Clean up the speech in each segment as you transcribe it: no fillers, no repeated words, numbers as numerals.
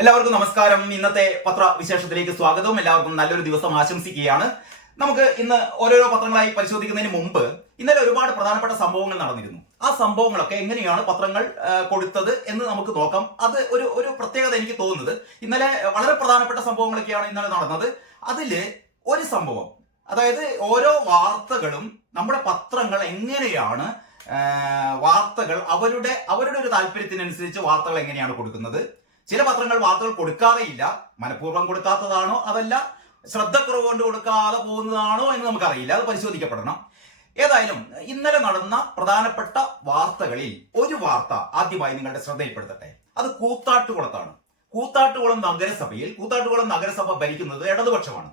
എല്ലാവർക്കും നമസ്കാരം. ഇന്നത്തെ പത്രവിശേഷത്തിലേക്ക് സ്വാഗതം. എല്ലാവർക്കും നല്ലൊരു ദിവസം ആശംസിക്കുകയാണ്. നമുക്ക് ഇന്ന് ഓരോരോ പത്രങ്ങളായി പരിശോധിക്കുന്നതിന് മുമ്പ് ഇന്നലെ ഒരുപാട് പ്രധാനപ്പെട്ട സംഭവങ്ങൾ നടന്നിരുന്നു. ആ സംഭവങ്ങളൊക്കെ എങ്ങനെയാണ് പത്രങ്ങൾ കൊടുത്തത് എന്ന് നമുക്ക് നോക്കാം. അത് ഒരു പ്രത്യേകത എനിക്ക് തോന്നുന്നത്, ഇന്നലെ വളരെ പ്രധാനപ്പെട്ട സംഭവങ്ങളൊക്കെയാണ് ഇന്നലെ നടന്നത്. അതില് ഒരു സംഭവം, അതായത് ഓരോ വാർത്തകളും നമ്മുടെ പത്രങ്ങൾ എങ്ങനെയാണ് വാർത്തകൾ അവരുടെ ഒരു താല്പര്യത്തിനനുസരിച്ച് വാർത്തകൾ എങ്ങനെയാണ് കൊടുക്കുന്നത്. ചില പത്രങ്ങൾ വാർത്തകൾ കൊടുക്കാതെയില്ല. മനഃപൂർവ്വം കൊടുക്കാത്തതാണോ അതല്ല ശ്രദ്ധക്കുറവ് കൊണ്ട് കൊടുക്കാതെ പോകുന്നതാണോ എന്ന് നമുക്കറിയില്ല. അത് പരിശോധിക്കപ്പെടണം. ഏതായാലും ഇന്നലെ നടന്ന പ്രധാനപ്പെട്ട വാർത്തകളിൽ ഒരു വാർത്ത ആദ്യമായി നിങ്ങളുടെ ശ്രദ്ധയിൽപ്പെടുത്തട്ടെ. അത് കൂത്താട്ടുകുളത്താണ്. കൂത്താട്ടുകുളം നഗരസഭ ഭരിക്കുന്നത് ഇടതുപക്ഷമാണ്.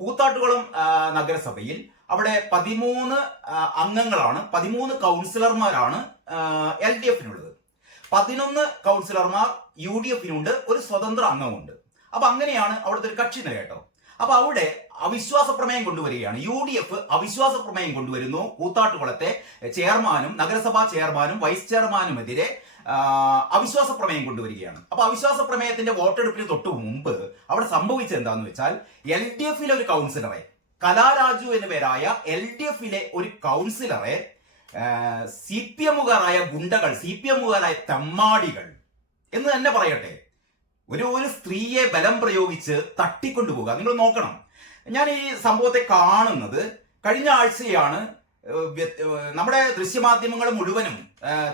കൂത്താട്ടുകുളം നഗരസഭയിൽ അവിടെ 13 അംഗങ്ങളാണ്, 13 കൗൺസിലർമാരാണ് LDF-നുള്ളത്. 11 കൗൺസിലർമാർ UDF-നുണ്ട്, ഒരു സ്വതന്ത്ര അംഗമുണ്ട്. അപ്പൊ അങ്ങനെയാണ് അവിടുത്തെ ഒരു കക്ഷി നില കേട്ടോ. അപ്പൊ അവിടെ അവിശ്വാസ പ്രമേയം കൊണ്ടുവരികയാണ്. UDF അവിശ്വാസ പ്രമേയം കൊണ്ടുവരുന്നു. കൂത്താട്ടുകുളത്തെ ചെയർമാനും നഗരസഭാ ചെയർമാനും വൈസ് ചെയർമാനുമെതിരെ അവിശ്വാസ പ്രമേയം കൊണ്ടുവരികയാണ്. അപ്പൊ അവിശ്വാസ പ്രമേയത്തിന്റെ വോട്ടെടുപ്പിന് തൊട്ടു മുമ്പ് അവിടെ സംഭവിച്ചത് എന്താന്ന് വെച്ചാൽ, LDF-ലെ ഒരു കൗൺസിലറെ, കലാരാജു എന്ന പേരായ LDF-ലെ ഒരു കൗൺസിലറെ CPM-കാരായ ഗുണ്ടകൾ, CPM-കാരായ തെമ്മാടികൾ എന്ന് തന്നെ പറയട്ടെ, ഒരു സ്ത്രീയെ ബലം പ്രയോഗിച്ച് തട്ടിക്കൊണ്ടുപോകുക. നിങ്ങൾ നോക്കണം. ഞാൻ ഈ സംഭവത്തെ കാണുന്നത് കഴിഞ്ഞ ആഴ്ചയാണ്. നമ്മുടെ ദൃശ്യമാധ്യമങ്ങൾ മുഴുവനും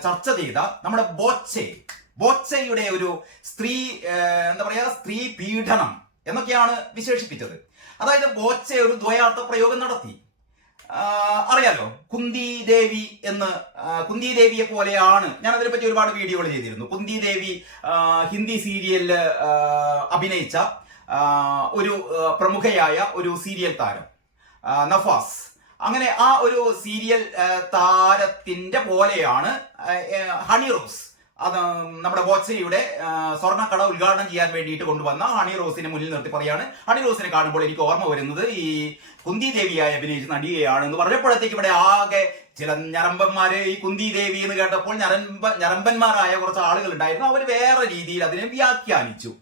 ചർച്ച ചെയ്ത നമ്മുടെ ബോച്ചയുടെ ഒരു സ്ത്രീ സ്ത്രീ പീഡനം എന്നൊക്കെയാണ് വിശേഷിപ്പിച്ചത്. അതായത് ബോച്ച ഒരു ദ്വയാർത്ഥ പ്രയോഗം നടത്തി. അറിയാലോ, കുന്തി ദേവിയെ പോലെയാണ്. ഞാൻ അതിനെപ്പറ്റി ഒരുപാട് വീഡിയോകൾ ചെയ്തിരുന്നു. കുന്തി ദേവി ഹിന്ദി സീരിയലിൽ അഭിനയിച്ച ഒരു പ്രമുഖയായ ഒരു സീരിയൽ താരം നഫാസ്. അങ്ങനെ ആ ഒരു സീരിയൽ താരത്തിന്റെ പോലെയാണ് ഹണി റോസ്. അത് നമ്മുടെ ബോച്ചയുടെ സ്വർണ്ണക്കട ഉദ്ഘാടനം ചെയ്യാൻ വേണ്ടിയിട്ട് കൊണ്ടുവന്ന ഹണി റോസിനെ മുന്നിൽ നിർത്തി പറയാണ്. ഹണി റോസിനെ കാണുമ്പോൾ എനിക്ക് ഓർമ്മ വരുന്നത് ഈ കുന്തി ദേവിയായി അഭിനയിച്ച് നടികയാണ് എന്ന് പറഞ്ഞപ്പോഴത്തേക്ക് ഇവിടെ ആകെ ചില ഞരമ്പന്മാര് ഈ കുന്തി ദേവി എന്ന് കേട്ടപ്പോൾ ഞരമ്പന്മാരായ കുറച്ച് ആളുകൾ ഉണ്ടായിരുന്നു. അവർ വേറെ രീതിയിൽ അതിനെ വ്യാഖ്യാനിച്ചു.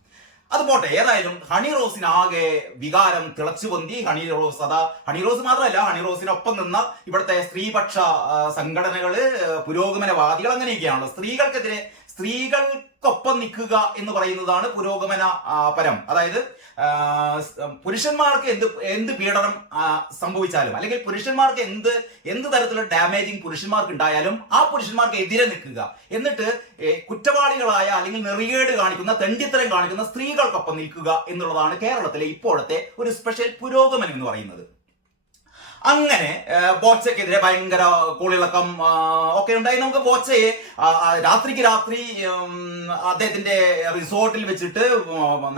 അത് പോട്ടെ. ഏതായാലും ഹണി റോസിനാകെ വികാരം തിളച്ചു പൊന്തി. ഹണി റോസ് മാത്രമല്ല, ഹണി റോസിനൊപ്പം നിന്ന ഇവിടുത്തെ സ്ത്രീപക്ഷ സംഘടനകള്, പുരോഗമനവാദികൾ, അങ്ങനെയൊക്കെയാണല്ലോ. സ്ത്രീകൾക്കൊപ്പം നിൽക്കുക എന്ന് പറയുന്നതാണ് പുരോഗമന പരം. അതായത് പുരുഷന്മാർക്ക് എന്ത് പീഡനം സംഭവിച്ചാലും, അല്ലെങ്കിൽ പുരുഷന്മാർക്ക് എന്ത് തരത്തിലുള്ള ഡാമേജിങ് പുരുഷന്മാർക്ക് ഉണ്ടായാലും ആ പുരുഷന്മാർക്ക് എതിരെ നിൽക്കുക, എന്നിട്ട് കുറ്റവാളികളായ അല്ലെങ്കിൽ നെറികേട് കാണിക്കുന്ന, തെണ്ടിത്തരം കാണിക്കുന്ന സ്ത്രീകൾക്കൊപ്പം നിൽക്കുക എന്നുള്ളതാണ് കേരളത്തിലെ ഇപ്പോഴത്തെ ഒരു സ്പെഷ്യൽ പുരോഗമനം എന്ന് പറയുന്നത്. അങ്ങനെ ബോച്ചയ്ക്കെതിരെ ഭയങ്കര കൂളിളക്കം ഒക്കെ ഉണ്ടായി. നമുക്ക് ബോച്ചയെ രാത്രിക്ക് രാത്രി അദ്ദേഹത്തിന്റെ റിസോർട്ടിൽ വെച്ചിട്ട്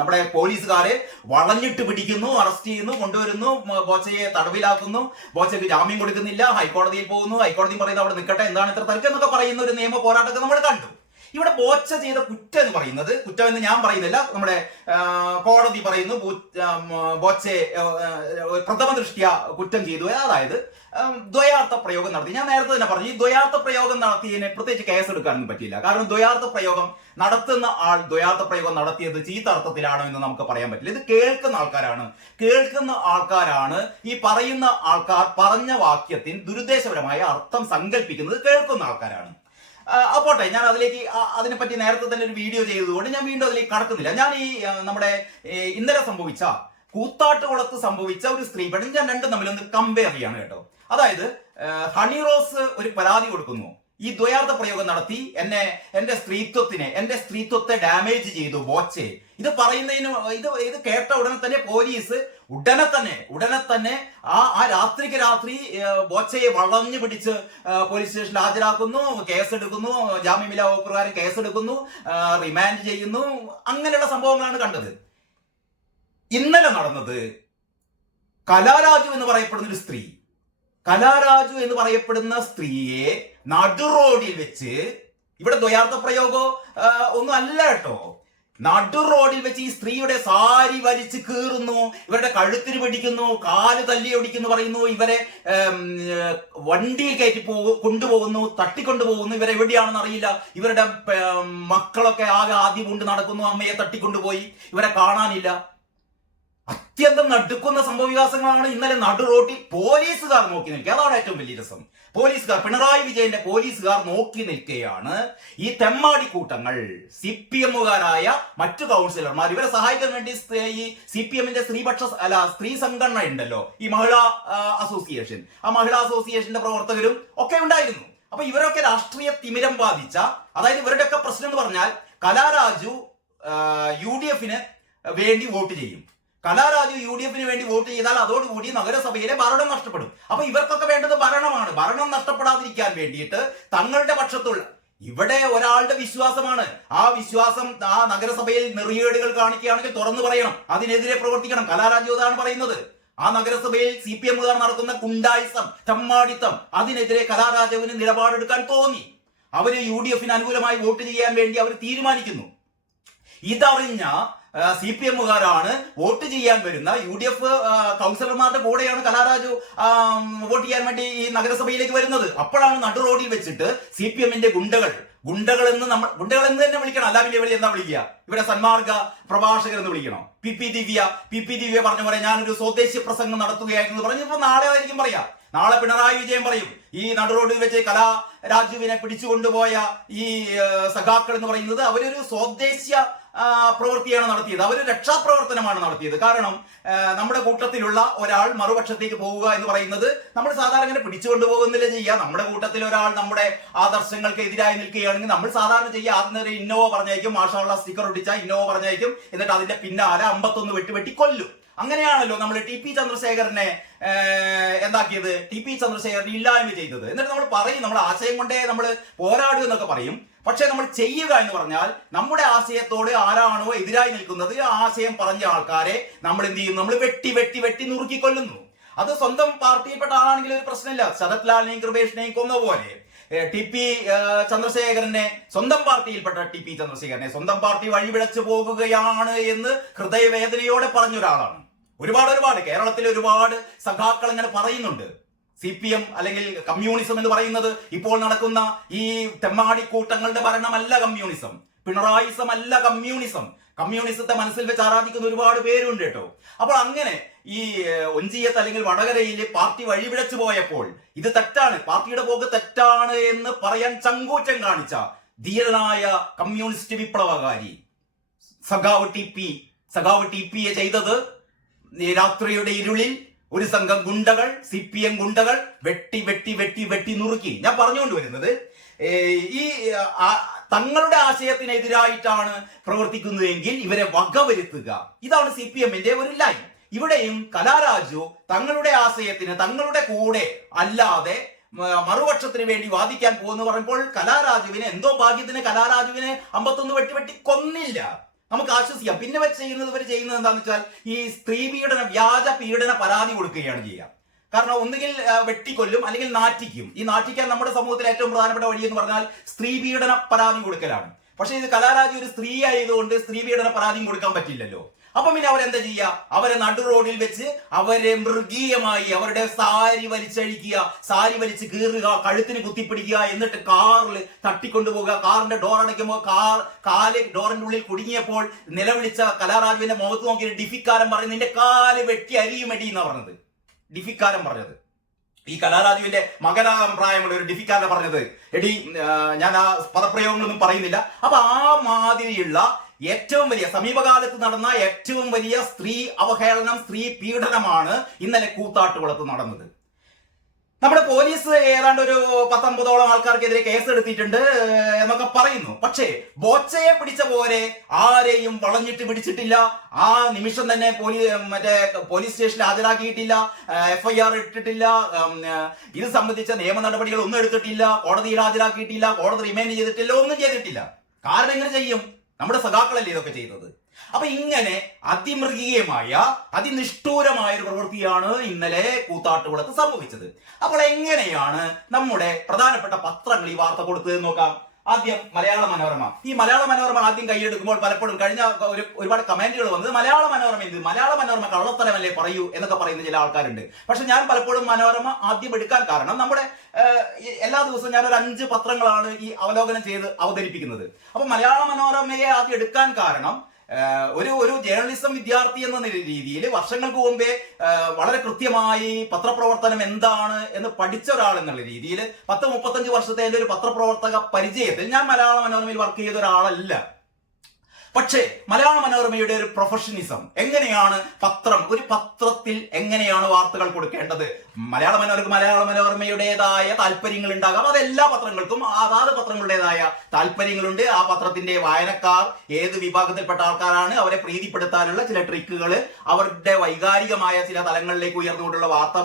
നമ്മുടെ പോലീസുകാരെ വളഞ്ഞിട്ട് പിടിക്കുന്നു, അറസ്റ്റ് ചെയ്യുന്നു, കൊണ്ടുവരുന്നു, ബോച്ചയെ തടവിലാക്കുന്നു. ബോച്ചയ്ക്ക് ജാമ്യം കൊടുക്കുന്നില്ല, ഹൈക്കോടതിയിൽ പോകുന്നു. ഹൈക്കോടതി പറയുന്നത് അവിടെ നിൽക്കട്ടെ, എന്താണ് ഇത്ര തർക്കം എന്നൊക്കെ പറയുന്ന ഒരു നിയമ പോരാട്ടമൊക്കെ നമ്മൾ കണ്ടു. ഇവിടെ ബോച്ച ചെയ്ത കുറ്റം എന്ന് പറയുന്നത്, കുറ്റമെന്ന് ഞാൻ പറയുന്നില്ല, നമ്മുടെ കോടതി പറയുന്നു ബോച്ചയെ പ്രഥമ ദൃഷ്ട്യാ കുറ്റം ചെയ്തു. അതായത് ദ്വയാർത്ഥ പ്രയോഗം നടത്തി. ഞാൻ നേരത്തെ തന്നെ പറഞ്ഞു, ഈ ദ്വയാർത്ഥ പ്രയോഗം നടത്തിയതിനെ പ്രത്യേകിച്ച് കേസെടുക്കാനൊന്നും പറ്റില്ല. കാരണം ദ്വയാർത്ഥ പ്രയോഗം നടത്തുന്ന ആൾ ദ്വയാർത്ഥ പ്രയോഗം നടത്തിയത് ചീത്ത അർത്ഥത്തിലാണോ എന്ന് നമുക്ക് പറയാൻ പറ്റില്ല. ഇത് കേൾക്കുന്ന ആൾക്കാരാണ് ഈ പറയുന്ന ആൾക്കാർ പറഞ്ഞ വാക്യത്തിന് ദുരുദ്ദേശപരമായ അർത്ഥം സങ്കല്പിക്കുന്നത് കേൾക്കുന്ന ആൾക്കാരാണ്. അപ്പോട്ടെ, ഞാൻ അതിനെപ്പറ്റി നേരത്തെ തന്നെ ഒരു വീഡിയോ ചെയ്തതുകൊണ്ട് ഞാൻ വീണ്ടും അതിലേക്ക് കടക്കുന്നില്ല. ഞാൻ ഈ നമ്മുടെ ഇന്നലെ സംഭവിച്ച കൂത്താട്ടുകുളത്ത് സംഭവിച്ച ഒരു സ്ത്രീ പീഡനം ഞാൻ രണ്ടും തമ്മിലൊന്ന് കമ്പയർ ചെയ്യാണ് കേട്ടോ. അതായത് ഹണി റോസ് ഒരു പരാതി കൊടുക്കുന്നു, ഈ ദ്വയാർത്ഥ പ്രയോഗം നടത്തി എന്റെ സ്ത്രീത്വത്തെ ഡാമേജ് ചെയ്തു ബോച്ചെ. ഇത് പറയുന്നതിന് ഇത് കേട്ട ഉടനെ തന്നെ പോലീസ് ഉടനെ തന്നെ ആ രാത്രിക്ക് രാത്രി ബോച്ചയെ വളഞ്ഞു പിടിച്ച് പോലീസ് സ്റ്റേഷനിൽ ഹാജരാക്കുന്നു, കേസെടുക്കുന്നു, ജാമ്യമില്ലാ വകുപ്പ് പ്രകാരം കേസെടുക്കുന്നു, റിമാൻഡ് ചെയ്യുന്നു. അങ്ങനെയുള്ള സംഭവങ്ങളാണ് കണ്ടത്. ഇന്നലെ നടന്നത് കലാരാജു എന്ന് പറയപ്പെടുന്ന സ്ത്രീയെ നടു റോഡിൽ വെച്ച്, ഇവിടെ ദ്വയാർത്ഥ പ്രയോഗം ഒന്നും അല്ല കേട്ടോ, നടു റോഡിൽ വെച്ച് ഈ സ്ത്രീയുടെ സാരി വലിച്ച് കീറുന്നു, ഇവരുടെ കഴുത്തിന് പിടിക്കുന്നു, കാല് തല്ലി ഒടിക്കുന്നു പറയുന്നു, ഇവരെ വണ്ടിയിൽ കയറ്റി കൊണ്ടുപോകുന്നു, തട്ടിക്കൊണ്ടുപോകുന്നു. ഇവരെ എവിടെയാണെന്ന് അറിയില്ല. ഇവരുടെ മക്കളൊക്കെ ആകെ ആദ്യം കൊണ്ട് നടക്കുന്നു, അമ്മയെ തട്ടിക്കൊണ്ടുപോയി, ഇവരെ കാണാനില്ല. അത്യന്തം നടുക്കുന്ന സംഭവവികാസങ്ങളാണ് ഇന്നലെ നടു റോഡിൽ പോലീസുകാർ നോക്കി നിൽക്കുക. അതാണ് ഏറ്റവും വലിയ രസം. പോലീസുകാർ, പിണറായി വിജയന്റെ പോലീസുകാർ നോക്കി നിൽക്കുകയാണ്. ഈ തെമ്മാടി കൂട്ടങ്ങൾ, CPM-കാരായ മറ്റു കൗൺസിലർമാർ, ഇവരെ സഹായിക്കാൻ വേണ്ടി ഈ CPM-ന്റെ സ്ത്രീ സംഘടന ഉണ്ടല്ലോ, ഈ മഹിളാ അസോസിയേഷൻ, ആ മഹിളാ അസോസിയേഷന്റെ പ്രവർത്തകരും ഒക്കെ ഉണ്ടായിരുന്നു. അപ്പൊ ഇവരൊക്കെ രാഷ്ട്രീയ തിമിരം ബാധിച്ച, അതായത് ഇവരുടെയൊക്കെ പ്രശ്നം എന്ന് പറഞ്ഞാൽ കലാരാജു UDF-ന് വേണ്ടി വോട്ട് ചെയ്യും. കലാരാജു UDF-ന് വേണ്ടി വോട്ട് ചെയ്താൽ അതോടുകൂടി നഗരസഭയിലെ ഭരണം നഷ്ടപ്പെടും. അപ്പൊ ഇവർക്കൊക്കെ വേണ്ടത് ഭരണമാണ്. ഭരണം നഷ്ടപ്പെടാതിരിക്കാൻ വേണ്ടിയിട്ട് തങ്ങളുടെ പക്ഷത്തുള്ള, ഇവിടെ ഒരാളുടെ വിശ്വാസമാണ്, ആ വിശ്വാസം ആ നഗരസഭയിൽ നെറിയേടുകൾ കാണിക്കുകയാണെങ്കിൽ തുറന്നു പറയണം, അതിനെതിരെ പ്രവർത്തിക്കണം. കലാരാജു അതാണ് പറയുന്നത്. ആ നഗരസഭയിൽ CPM-കാർ നടത്തുന്ന കുണ്ടായിസം, തെമ്മാടിത്തം, അതിനെതിരെ കലാരാജുവിന് നിലപാടെടുക്കാൻ തോന്നി. അവര് UDF-ന് അനുകൂലമായി വോട്ട് ചെയ്യാൻ വേണ്ടി അവർ തീരുമാനിക്കുന്നു. ഇതറിഞ്ഞ CPM-കാരാണ് വോട്ട് ചെയ്യാൻ വരുന്ന UDF കൗൺസിലർമാരുടെ കൂടെയാണ് കലാരാജു വോട്ട് ചെയ്യാൻ വേണ്ടി ഈ നഗരസഭയിലേക്ക് വരുന്നത്. അപ്പോഴാണ് നടു റോഡിൽ വെച്ചിട്ട് CPM-ന്റെ ഗുണ്ടകൾ എന്ന് തന്നെ വിളിക്കണം, അല്ല പിന്നെ ഇവിടെ എന്താ വിളിക്കുക? ഇവിടെ സന്മാർഗ പ്രഭാഷകർ എന്ന് വിളിക്കണം. പി ദിവ്യ പറഞ്ഞ പോലെ ഞാനൊരു സ്വദേശി പ്രസംഗം നടത്തുകയായിരുന്നു പറഞ്ഞു. ഇപ്പൊ നാളെ ആയിരിക്കും പറയാ, നാളെ പിണറായി വിജയൻ പറയും ഈ നടു റോഡിൽ വെച്ച് കലാരാജുവിനെ പിടിച്ചുകൊണ്ടുപോയ ഈ സഖാക്കൾ എന്ന് പറയുന്നത് അവരൊരു സ്വദേശീയ പ്രവൃത്തിയാണ് നടത്തിയത്, അവർ രക്ഷാപ്രവർത്തനമാണ് നടത്തിയത്. കാരണം നമ്മുടെ കൂട്ടത്തിലുള്ള ഒരാൾ മറുപക്ഷത്തേക്ക് പോവുക എന്ന് പറയുന്നത് നമ്മൾ സാധാരണ പിടിച്ചുകൊണ്ടു പോകുന്നില്ല ചെയ്യുക. നമ്മുടെ കൂട്ടത്തിൽ ഒരാൾ നമ്മുടെ ആദർശങ്ങൾക്ക് എതിരായി നിൽക്കുകയാണെങ്കിൽ നമ്മൾ സാധാരണ ചെയ്യുക, ആദ്യം ഒരു ഇന്നോവ പറഞ്ഞയക്കും, മാഷാള്ള സ്റ്റിക്കർ ഒട്ടിച്ച ഇന്നോവ പറഞ്ഞയക്കും, എന്നിട്ട് അതിന്റെ പിന്നാലെ 51 വെട്ടി കൊല്ലും. അങ്ങനെയാണല്ലോ നമ്മൾ TP ചന്ദ്രശേഖരനെ എന്താക്കിയത്, TP ചന്ദ്രശേഖരനെ ഇല്ലായ്മ ചെയ്തത്. എന്നിട്ട് നമ്മൾ പറയും നമ്മുടെ ആശയം കൊണ്ടേ നമ്മൾ പോരാടുക എന്നൊക്കെ പറയും. പക്ഷെ നമ്മൾ ചെയ്യുക എന്ന് പറഞ്ഞാൽ നമ്മുടെ ആശയത്തോട് ആരാണോ എതിരായി നിൽക്കുന്നത് ആ ആശയം പറഞ്ഞ ആൾക്കാരെ നമ്മൾ എന്ത് ചെയ്യുന്നു, നമ്മൾ വെട്ടി നുറുക്കിക്കൊല്ലുന്നു. അത് സ്വന്തം പാർട്ടിയിൽപ്പെട്ട ആളാണെങ്കിൽ ഒരു പ്രശ്നമില്ല. ശരത് ലാലിനെയും കൃപേഷിനെയും കൊന്ന പോലെ TP ചന്ദ്രശേഖരനെ, സ്വന്തം പാർട്ടിയിൽപ്പെട്ട TP ചന്ദ്രശേഖരനെ സ്വന്തം പാർട്ടി വഴിപിഴച്ചു പോകുകയാണ് എന്ന് ഹൃദയവേദനയോടെ പറഞ്ഞൊരാളാണ്. ഒരുപാട് കേരളത്തിൽ ഒരുപാട് സഖാക്കൾ ഇങ്ങനെ പറയുന്നുണ്ട്. CPM അല്ലെങ്കിൽ കമ്മ്യൂണിസം എന്ന് പറയുന്നത് ഇപ്പോൾ നടക്കുന്ന ഈ തെമ്മാടി കൂട്ടങ്ങളുടെ ഭരണമല്ല കമ്മ്യൂണിസം, പിണറായിസം അല്ല കമ്മ്യൂണിസം. കമ്മ്യൂണിസത്തെ മനസ്സിൽ വെച്ച് ആരാധിക്കുന്ന ഒരുപാട് പേരുണ്ട് കേട്ടോ. അപ്പോൾ അങ്ങനെ ഈ ഒഞ്ചിയത്ത് അല്ലെങ്കിൽ വടകരയിൽ പാർട്ടി വഴിപിഴച്ചു പോയപ്പോൾ ഇത് തെറ്റാണ്, പാർട്ടിയുടെ പോക്ക് തെറ്റാണ് എന്ന് പറയാൻ ചങ്കൂറ്റം കാണിച്ച ധീരനായ കമ്മ്യൂണിസ്റ്റ് വിപ്ലവകാരി സഖാവ് TP ചെയ്തത് രാത്രിയുടെ ഇരുളിൽ ഒരു സംഘം ഗുണ്ടകൾ, CPM ഗുണ്ടകൾ വെട്ടി നുറുക്കി. ഞാൻ പറഞ്ഞുകൊണ്ട് വരുന്നത് ഈ തങ്ങളുടെ ആശയത്തിനെതിരായിട്ടാണ് പ്രവർത്തിക്കുന്നതെങ്കിൽ ഇവരെ വകവരുത്തുക, ഇതാണ് CPM-ന്റെ ഒരു ലൈൻ. ഇവിടെയും കലാരാജു തങ്ങളുടെ ആശയത്തിന് തങ്ങളുടെ കൂടെ അല്ലാതെ മറുപക്ഷത്തിന് വേണ്ടി വാദിക്കാൻ പോകുന്നു പറയുമ്പോൾ കലാരാജുവിനെ എന്തോ ഭാഗ്യത്തിന് കലാരാജുവിനെ 51 വെട്ടി കൊന്നില്ല. നമുക്ക് ആശ്വസിക്കാം. പിന്നെ ഇവർ ചെയ്യുന്നത് എന്താണെന്ന് വെച്ചാൽ ഈ വ്യാജ പീഡന പരാതി കൊടുക്കുകയാണ് ചെയ്യുക. കാരണം ഒന്നുകിൽ വെട്ടിക്കൊല്ലും അല്ലെങ്കിൽ നാറ്റിക്കും. ഈ നാറ്റിക്കാൻ നമ്മുടെ സമൂഹത്തിൽ ഏറ്റവും പ്രധാനപ്പെട്ട വഴി എന്ന് പറഞ്ഞാൽ സ്ത്രീ പീഡന പരാതി കൊടുക്കലാണ്. പക്ഷെ ഇത് കലാരാജു ഒരു സ്ത്രീ ആയതുകൊണ്ട് സ്ത്രീ പീഡന പരാതിയും കൊടുക്കാൻ പറ്റില്ലല്ലോ. അപ്പം പിന്നെ അവരെന്താ ചെയ്യുക, അവരെ നടു റോഡിൽ വെച്ച് അവരെ മൃഗീയമായി അവരുടെ സാരി വലിച്ച് കീറുക, കഴുത്തിന് കുത്തിപ്പിടിക്കുക, എന്നിട്ട് കാറിൽ തട്ടിക്കൊണ്ടുപോകുക. കാറിന്റെ ഡോർ അടയ്ക്കുമ്പോൾ കാല് ഡോറിന്റെ ഉള്ളിൽ കുടുങ്ങിയപ്പോൾ നിലവിളിച്ച കലാരാജുവിന്റെ മുഖത്ത് നോക്കി ഡിഫിക്കാരൻ പറയുന്നത് നിന്റെ കാല് വെട്ടി അരിയുമെടി എന്നാ പറഞ്ഞത്. ഡിഫിക്കാരൻ പറഞ്ഞത് ഈ കലാരാജുവിന്റെ മകനാകാൻ പ്രായമുള്ള ഒരു ഡിഫിക്കാരനെ പറഞ്ഞത്. എടി ഞാൻ ആ പദപ്രയോഗങ്ങളൊന്നും പറയുന്നില്ല. അപ്പൊ ആ മാതിരിയുള്ള ഏറ്റവും വലിയ സമീപകാലത്ത് നടന്ന ഏറ്റവും വലിയ സ്ത്രീ അവഹേളനം, സ്ത്രീ പീഡനമാണ് ഇന്നലെ കൂത്താട്ടുകുളത്ത് നടന്നത്. നമ്മുടെ പോലീസ് ഏതാണ്ട് ഒരു 19ഓളം ആൾക്കാർക്കെതിരെ കേസെടുത്തിട്ടുണ്ട് എന്നൊക്കെ പറയുന്നു. പക്ഷേ ബോച്ചയെ പിടിച്ച പോലെ ആരെയും വളഞ്ഞിട്ട് പിടിച്ചിട്ടില്ല. ആ നിമിഷം തന്നെ പോലീസ് സ്റ്റേഷനിൽ ഹാജരാക്കിയിട്ടില്ല, FIR ഇട്ടിട്ടില്ല, ഇത് സംബന്ധിച്ച നിയമ നടപടികൾ ഒന്നും എടുത്തിട്ടില്ല, കോടതിയിൽ ഹാജരാക്കിയിട്ടില്ല, കോടതി റിമാൻഡ് ചെയ്തിട്ടില്ല, ഒന്നും ചെയ്തിട്ടില്ല. കാരണം എങ്ങനെ ചെയ്യും? നമ്മുടെ സഖാക്കളല്ലേ ഇതൊക്കെ ചെയ്തത്. അപ്പൊ ഇങ്ങനെ അതിമൃഗീയമായ അതിനിഷ്ഠൂരമായ ഒരു പ്രവൃത്തിയാണ് ഇന്നലെ കൂത്താട്ടുകുളത്ത് സംഭവിച്ചത്. അപ്പോൾ എങ്ങനെയാണ് നമ്മുടെ പ്രധാനപ്പെട്ട പത്രങ്ങൾ ഈ വാർത്ത കൊടുത്തതെന്ന് നോക്കാം. ആദ്യം മലയാള മനോരമ. ഈ മലയാള മനോരമ ആദ്യം കൈയെടുക്കുമ്പോൾ പലപ്പോഴും കഴിഞ്ഞ ഒരുപാട് കമന്റുകൾ വന്നത് മലയാള മനോരമ കള്ളത്തരമല്ലേ പറയൂ എന്നൊക്കെ പറയുന്ന ചില ആൾക്കാരുണ്ട്. പക്ഷെ ഞാൻ പലപ്പോഴും മനോരമ ആദ്യം എടുക്കാൻ കാരണം നമ്മുടെ എല്ലാ ദിവസവും ഞാൻ ഒരു 5 പത്രങ്ങളാണ് ഈ അവലോകനം ചെയ്ത് അവതരിപ്പിക്കുന്നത്. അപ്പൊ മലയാള മനോരമയെ ആദ്യം എടുക്കാൻ കാരണം ഒരു ജേർണലിസം വിദ്യാർത്ഥി എന്ന രീതിയിൽ വർഷങ്ങൾക്ക് മുമ്പേ വളരെ കൃത്യമായി പത്രപ്രവർത്തനം എന്താണ് എന്ന് പഠിച്ച ഒരാൾ എന്നുള്ള രീതിയിൽ 10-35 വർഷത്തെ എൻ്റെ ഒരു പത്രപ്രവർത്തക പരിചയത്തിൽ ഞാൻ മലയാള മനോരമയിൽ വർക്ക് ചെയ്ത ഒരാളല്ല. പക്ഷേ മലയാള മനോരമയുടെ ഒരു പ്രൊഫഷനിസം, എങ്ങനെയാണ് ഒരു പത്രത്തിൽ എങ്ങനെയാണ് വാർത്തകൾ കൊടുക്കേണ്ടത്, മലയാള മനോരമയുടേതായ താല്പര്യങ്ങൾ ഉണ്ടാകാം. അത് എല്ലാ പത്രങ്ങൾക്കും അതാത് പത്രങ്ങളുടേതായ താല്പര്യങ്ങളുണ്ട്. ആ പത്രത്തിന്റെ വായനക്കാർ ഏത് വിഭാഗത്തിൽപ്പെട്ട ആൾക്കാരാണ്, അവരെ പ്രീതിപ്പെടുത്താനുള്ള ചില ട്രിക്കുകൾ, അവരുടെ വൈകാരികമായ ചില തലങ്ങളിലേക്ക് ഉയർന്നുകൊണ്ടുള്ള വാർത്ത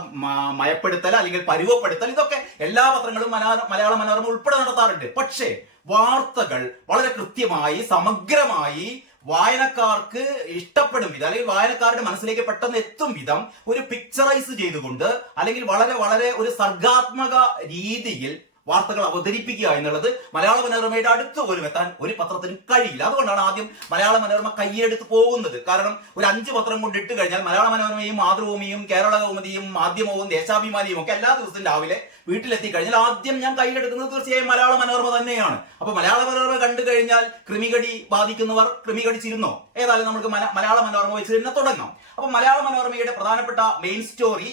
മയപ്പെടുത്തൽ അല്ലെങ്കിൽ പരുവപ്പെടുത്തൽ, ഇതൊക്കെ എല്ലാ പത്രങ്ങളും മലയാള മനോരമ ഉൾപ്പെടെ നടത്താറുണ്ട്. പക്ഷേ വാർത്തകൾ വളരെ കൃത്യമായി സമഗ്രമായി വായനക്കാർക്ക് ഇഷ്ടപ്പെടും വിധം അല്ലെങ്കിൽ വായനക്കാരുടെ മനസ്സിലേക്ക് പെട്ടെന്ന് എത്തും വിധം ഒരു പിക്ചറൈസ് ചെയ്തുകൊണ്ട് അല്ലെങ്കിൽ വളരെ വളരെ ഒരു സർഗാത്മക രീതിയിൽ വാർത്തകൾ അവതരിപ്പിക്കുക എന്നുള്ളത് മലയാള മനോരമയുടെ അടുത്ത് പോലും എത്താൻ ഒരു പത്രത്തിനും കഴിയില്ല. അതുകൊണ്ടാണ് ആദ്യം മലയാള മനോരമ കൈയെടുത്ത് പോകുന്നത്. കാരണം ഒരു 5 പത്രം കൊണ്ട് ഇട്ട് കഴിഞ്ഞാൽ മലയാള മനോരമയും മാതൃഭൂമിയും കേരള കൗമുദിയും മാധ്യമവും ദേശാഭിമാനിയും ഒക്കെ എല്ലാ ദിവസവും രാവിലെ വീട്ടിലെത്തി കഴിഞ്ഞാൽ ആദ്യം ഞാൻ കൈയെടുക്കുന്നത് തീർച്ചയായും മലയാള മനോരമ തന്നെയാണ്. അപ്പൊ മലയാള മനോരമ കണ്ടു കഴിഞ്ഞാൽ കൃമികടി ബാധിക്കുന്നവർ കൃമികടിച്ചിരുന്നോ, ഏതായാലും നമുക്ക് മലയാള മനോരമ വെച്ച് തന്നെ തുടങ്ങാം. അപ്പൊ മലയാള മനോരമയുടെ പ്രധാനപ്പെട്ട മെയിൻ സ്റ്റോറി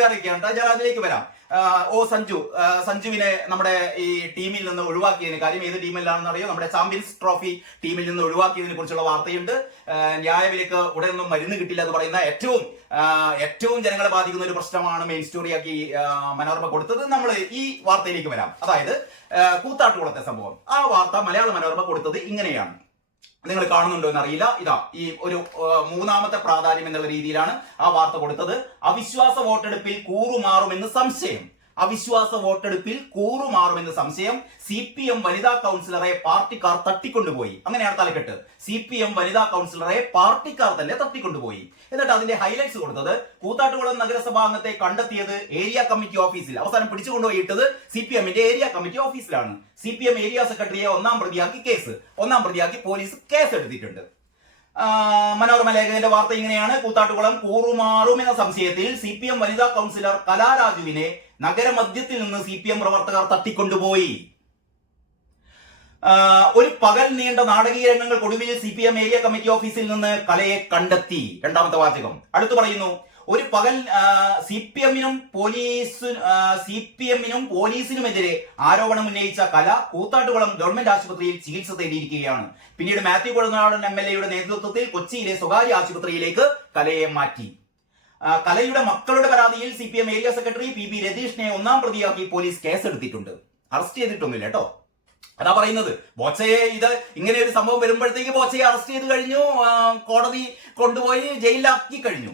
വേറെയൊക്കെയാണ്. ഞാൻ അതിലേക്ക് വരാം. സഞ്ജുവിനെ നമ്മുടെ ഈ ടീമിൽ നിന്ന് ഒഴിവാക്കിയതിന് കാര്യം ഏത് ടീമിലാണെന്ന് അറിയോ, നമ്മുടെ ചാമ്പ്യൻസ് ട്രോഫി ടീമിൽ നിന്ന് ഒഴിവാക്കിയതിനെ കുറിച്ചുള്ള വാർത്തയുണ്ട്. ന്യായവിലക്ക് ഉടനൊന്നും മരുന്ന് കിട്ടില്ല എന്ന് പറയുന്ന ഏറ്റവും ജനങ്ങളെ ബാധിക്കുന്ന ഒരു പ്രശ്നമാണ് മെയിൻ സ്റ്റോറിയാക്കി മനോരമ കൊടുത്തത്. നമ്മൾ ഈ വാർത്തയിലേക്ക് വരാം. അതായത് കൂത്താട്ടുകുളത്തെ സംഭവം. ആ വാർത്ത മലയാള മനോരമ കൊടുത്തത് ഇങ്ങനെയാണ്. നിങ്ങൾ കാണുന്നുണ്ടോ എന്ന് അറിയില്ല. ഇതാ ഈ ഒരു 3ാമത്തെ പ്രാധാന്യം എന്നുള്ള രീതിയിലാണ് ആ വാർത്ത കൊടുത്തത്. അവിശ്വാസ വോട്ടെടുപ്പിൽ കൂറുമാറുമെന്ന് സംശയം. CPM വനിതാ കൗൺസിലറെ പാർട്ടിക്കാർ തട്ടിക്കൊണ്ടുപോയി. അങ്ങനെയാണ് തലക്കെട്ട്. CPM വനിതാ കൗൺസിലറെ പാർട്ടിക്കാർ തന്നെ തട്ടിക്കൊണ്ടുപോയി. എന്നിട്ട് അതിന്റെ ഹൈലൈറ്റ്സ് കൊടുത്തത് കൂത്താട്ടുകുളം നഗരസഭാ അംഗത്തെ കണ്ടെത്തിയത് ഏരിയ കമ്മിറ്റി ഓഫീസിൽ, അവസാനം പിടിച്ചുകൊണ്ടുപോയിട്ടത് CPMന്റെ ഏരിയ കമ്മിറ്റി ഓഫീസിലാണ്. CPM ഏരിയ സെക്രട്ടറിയെ ഒന്നാം പ്രതിയാക്കി പോലീസ് കേസ് എടുത്തിട്ടുണ്ട്. മനോരമ ലേഖകന്റെ വാർത്ത ഇങ്ങനെയാണ്. കൂത്താട്ടുകുളം കൂറുമാറും എന്ന സംശയത്തിൽ CPM വനിതാ കൗൺസിലർ കലാരാജുവിനെ നഗരമധ്യത്തിൽ നിന്ന് CPM പ്രവർത്തകർ തട്ടിക്കൊണ്ടുപോയി. ഒരു പകൽ നീണ്ട നാടകീയ രംഗങ്ങൾക്കൊടുവിൽ CPM ഏരിയ കമ്മിറ്റി ഓഫീസിൽ നിന്ന് കലയെ കണ്ടെത്തി. 2ാമത്തെ വാചകം അടുത്ത് പറയുന്നു. ഒരു പകൽ CPMനും പോലീസിനുമെതിരെ ആരോപണം ഉന്നയിച്ച കല കൂത്താട്ടുകുളം ഗവൺമെന്റ് ആശുപത്രിയിൽ ചികിത്സ തേടിയിരിക്കുകയാണ്. പിന്നീട് മാത്യു കൊഴുനാടൻ MLA നേതൃത്വത്തിൽ കൊച്ചിയിലെ സ്വകാര്യ ആശുപത്രിയിലേക്ക് കലയെ മാറ്റി. കലയുടെ മക്കളുടെ പരാതിയിൽ CPM ഏരിയ സെക്രട്ടറി PB രതീഷിനെ ഒന്നാം പ്രതിയാക്കി പോലീസ് കേസെടുത്തിട്ടുണ്ട്. അറസ്റ്റ് ചെയ്തിട്ടൊന്നുമില്ല കേട്ടോ. അതാ പറയുന്നത്. ബോച്ചയെ ഇങ്ങനെ ഒരു സംഭവം വരുമ്പോഴത്തേക്ക് ബോച്ചയെ അറസ്റ്റ് ചെയ്ത് കഴിഞ്ഞു, കോടതി കൊണ്ടുപോയി ജയിലിലാക്കി കഴിഞ്ഞു.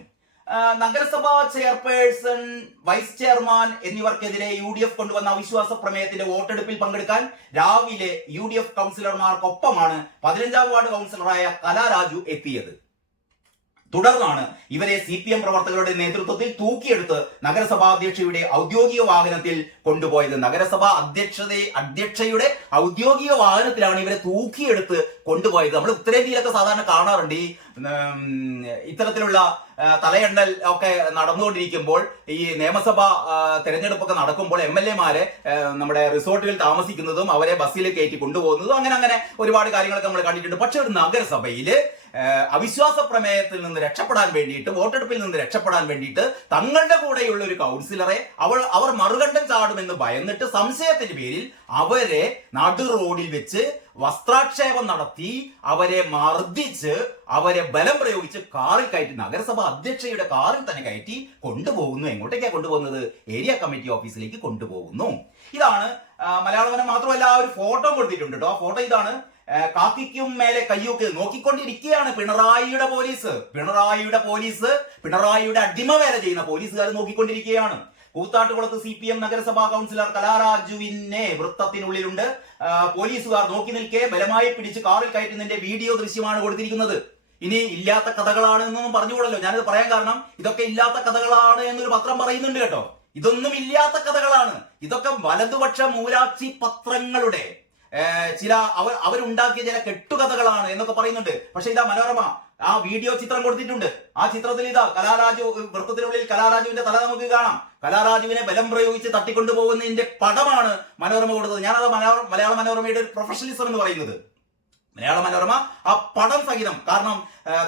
നഗരസഭാ ചെയർപേഴ്സൺ, വൈസ് ചെയർമാൻ എന്നിവർക്കെതിരെ UDF കൊണ്ടുവന്ന അവിശ്വാസ പ്രമേയത്തിന്റെ വോട്ടെടുപ്പിൽ പങ്കെടുക്കാൻ രാവിലെ UDF കൗൺസിലർമാർക്കൊപ്പമാണ് 15ാം വാർഡ് കൗൺസിലറായ കലാരാജു എത്തിയത്. തുടർന്നാണ് ഇവരെ CPM പ്രവർത്തകരുടെ നേതൃത്വത്തിൽ തൂക്കിയെടുത്ത് നഗരസഭാ അധ്യക്ഷയുടെ ഔദ്യോഗിക വാഹനത്തിൽ കൊണ്ടുപോയത്. നഗരസഭാ അധ്യക്ഷയുടെ ഔദ്യോഗിക വാഹനത്തിലാണ് ഇവരെ തൂക്കിയെടുത്ത് കൊണ്ടുപോയത്. നമ്മൾ ഉത്തരേന്ത്യയിലൊക്കെ സാധാരണ കാണാറുണ്ട് ഈ ഇത്തരത്തിലുള്ള തലയെണ്ണൽ ഒക്കെ നടന്നുകൊണ്ടിരിക്കുമ്പോൾ, ഈ നിയമസഭാ തെരഞ്ഞെടുപ്പൊക്കെ നടക്കുമ്പോൾ MLA-മാരെ നമ്മുടെ റിസോർട്ടുകളിൽ താമസിക്കുന്നതും അവരെ ബസ്സിൽ കയറ്റി കൊണ്ടുപോകുന്നതും അങ്ങനെ ഒരുപാട് കാര്യങ്ങളൊക്കെ നമ്മൾ കണ്ടിട്ടുണ്ട്. പക്ഷെ ഒരു നഗരസഭയില് അവിശ്വാസ പ്രമേയത്തിൽ നിന്ന് രക്ഷപ്പെടാൻ വേണ്ടിയിട്ട്, വോട്ടെടുപ്പിൽ നിന്ന് രക്ഷപ്പെടാൻ വേണ്ടിയിട്ട് തങ്ങളുടെ കൂടെയുള്ള ഒരു കൗൺസിലറെ അവർ മറുകണ്ഠം ചാടുമെന്ന് ഭയന്നിട്ട് സംശയത്തിന്റെ പേരിൽ അവരെ നടു റോഡിൽ വെച്ച് വസ്ത്രാക്ഷേപം നടത്തി അവരെ മർദ്ദിച്ച് അവരെ ബലം പ്രയോഗിച്ച് കാറിൽ കയറ്റി, നഗരസഭാ അധ്യക്ഷയുടെ കാറിൽ തന്നെ കയറ്റി കൊണ്ടുപോകുന്നു. എങ്ങോട്ടേക്കാണ് കൊണ്ടുപോകുന്നത്? ഏരിയ കമ്മിറ്റി ഓഫീസിലേക്ക് കൊണ്ടുപോകുന്നു. ഇതാണ് മലയാളം. മാത്രമല്ല ആ ഒരു ഫോട്ടോ കൊടുത്തിട്ടുണ്ട് കേട്ടോ. ആ ഫോട്ടോ ഇതാണ്. കാക്കിക്കും മേലെ കയ്യൂക്ക് നോക്കിക്കൊണ്ടിരിക്കുകയാണ് പിണറായിയുടെ പോലീസ്, പിണറായിയുടെ അടിമ വേല ചെയ്യുന്ന പോലീസുകാർ നോക്കിക്കൊണ്ടിരിക്കുകയാണ്. കൂത്താട്ടുകുളത്ത് CPM നഗരസഭാ കൗൺസിലർ കലാരാജുവിനെ വൃത്തത്തിനുള്ളിലുണ്ട്. പോലീസുകാർ നോക്കി നിൽക്കെ ബലമായി പിടിച്ച് കാറിൽ കയറ്റുന്നതിന്റെ വീഡിയോ ദൃശ്യമാണ് കൊടുത്തിരിക്കുന്നത്. ഇനി ഇല്ലാത്ത കഥകളാണ് എന്നൊന്നും പറഞ്ഞുകൂടല്ലോ. ഞാനിത് പറയാൻ കാരണം ഇതൊക്കെ ഇല്ലാത്ത കഥകളാണ് എന്നൊരു പത്രം പറയുന്നുണ്ട് കേട്ടോ. ഇതൊന്നും ഇല്ലാത്ത കഥകളാണ്. ഇതൊക്കെ വലതുപക്ഷ മൂലാക്ഷി പത്രങ്ങളുടെ ചില അവരുണ്ടാക്കിയ ചില കെട്ടുകഥകളാണ് എന്നൊക്കെ പറയുന്നുണ്ട്. പക്ഷെ ഇതാ മനോരമ ആ വീഡിയോ ചിത്രം കൊടുത്തിട്ടുണ്ട്. ആ ചിത്രത്തിൽ ഇതാ കലാരാജു വൃത്തത്തിനുള്ളിൽ കലാരാജുവിന്റെ തല നമുക്ക് കാണാം. കലാരാജുവിനെ ബലം പ്രയോഗിച്ച് തട്ടിക്കൊണ്ടുപോകുന്നതിന്റെ പടമാണ് മനോരമ കൊടുത്തത്. ഞാനത് മലയാള മനോരമയുടെ ഒരു പ്രൊഫഷണലിസം എന്ന് പറയുന്നത്. മലയാള മനോരമ ആ പടം സഹിതം, കാരണം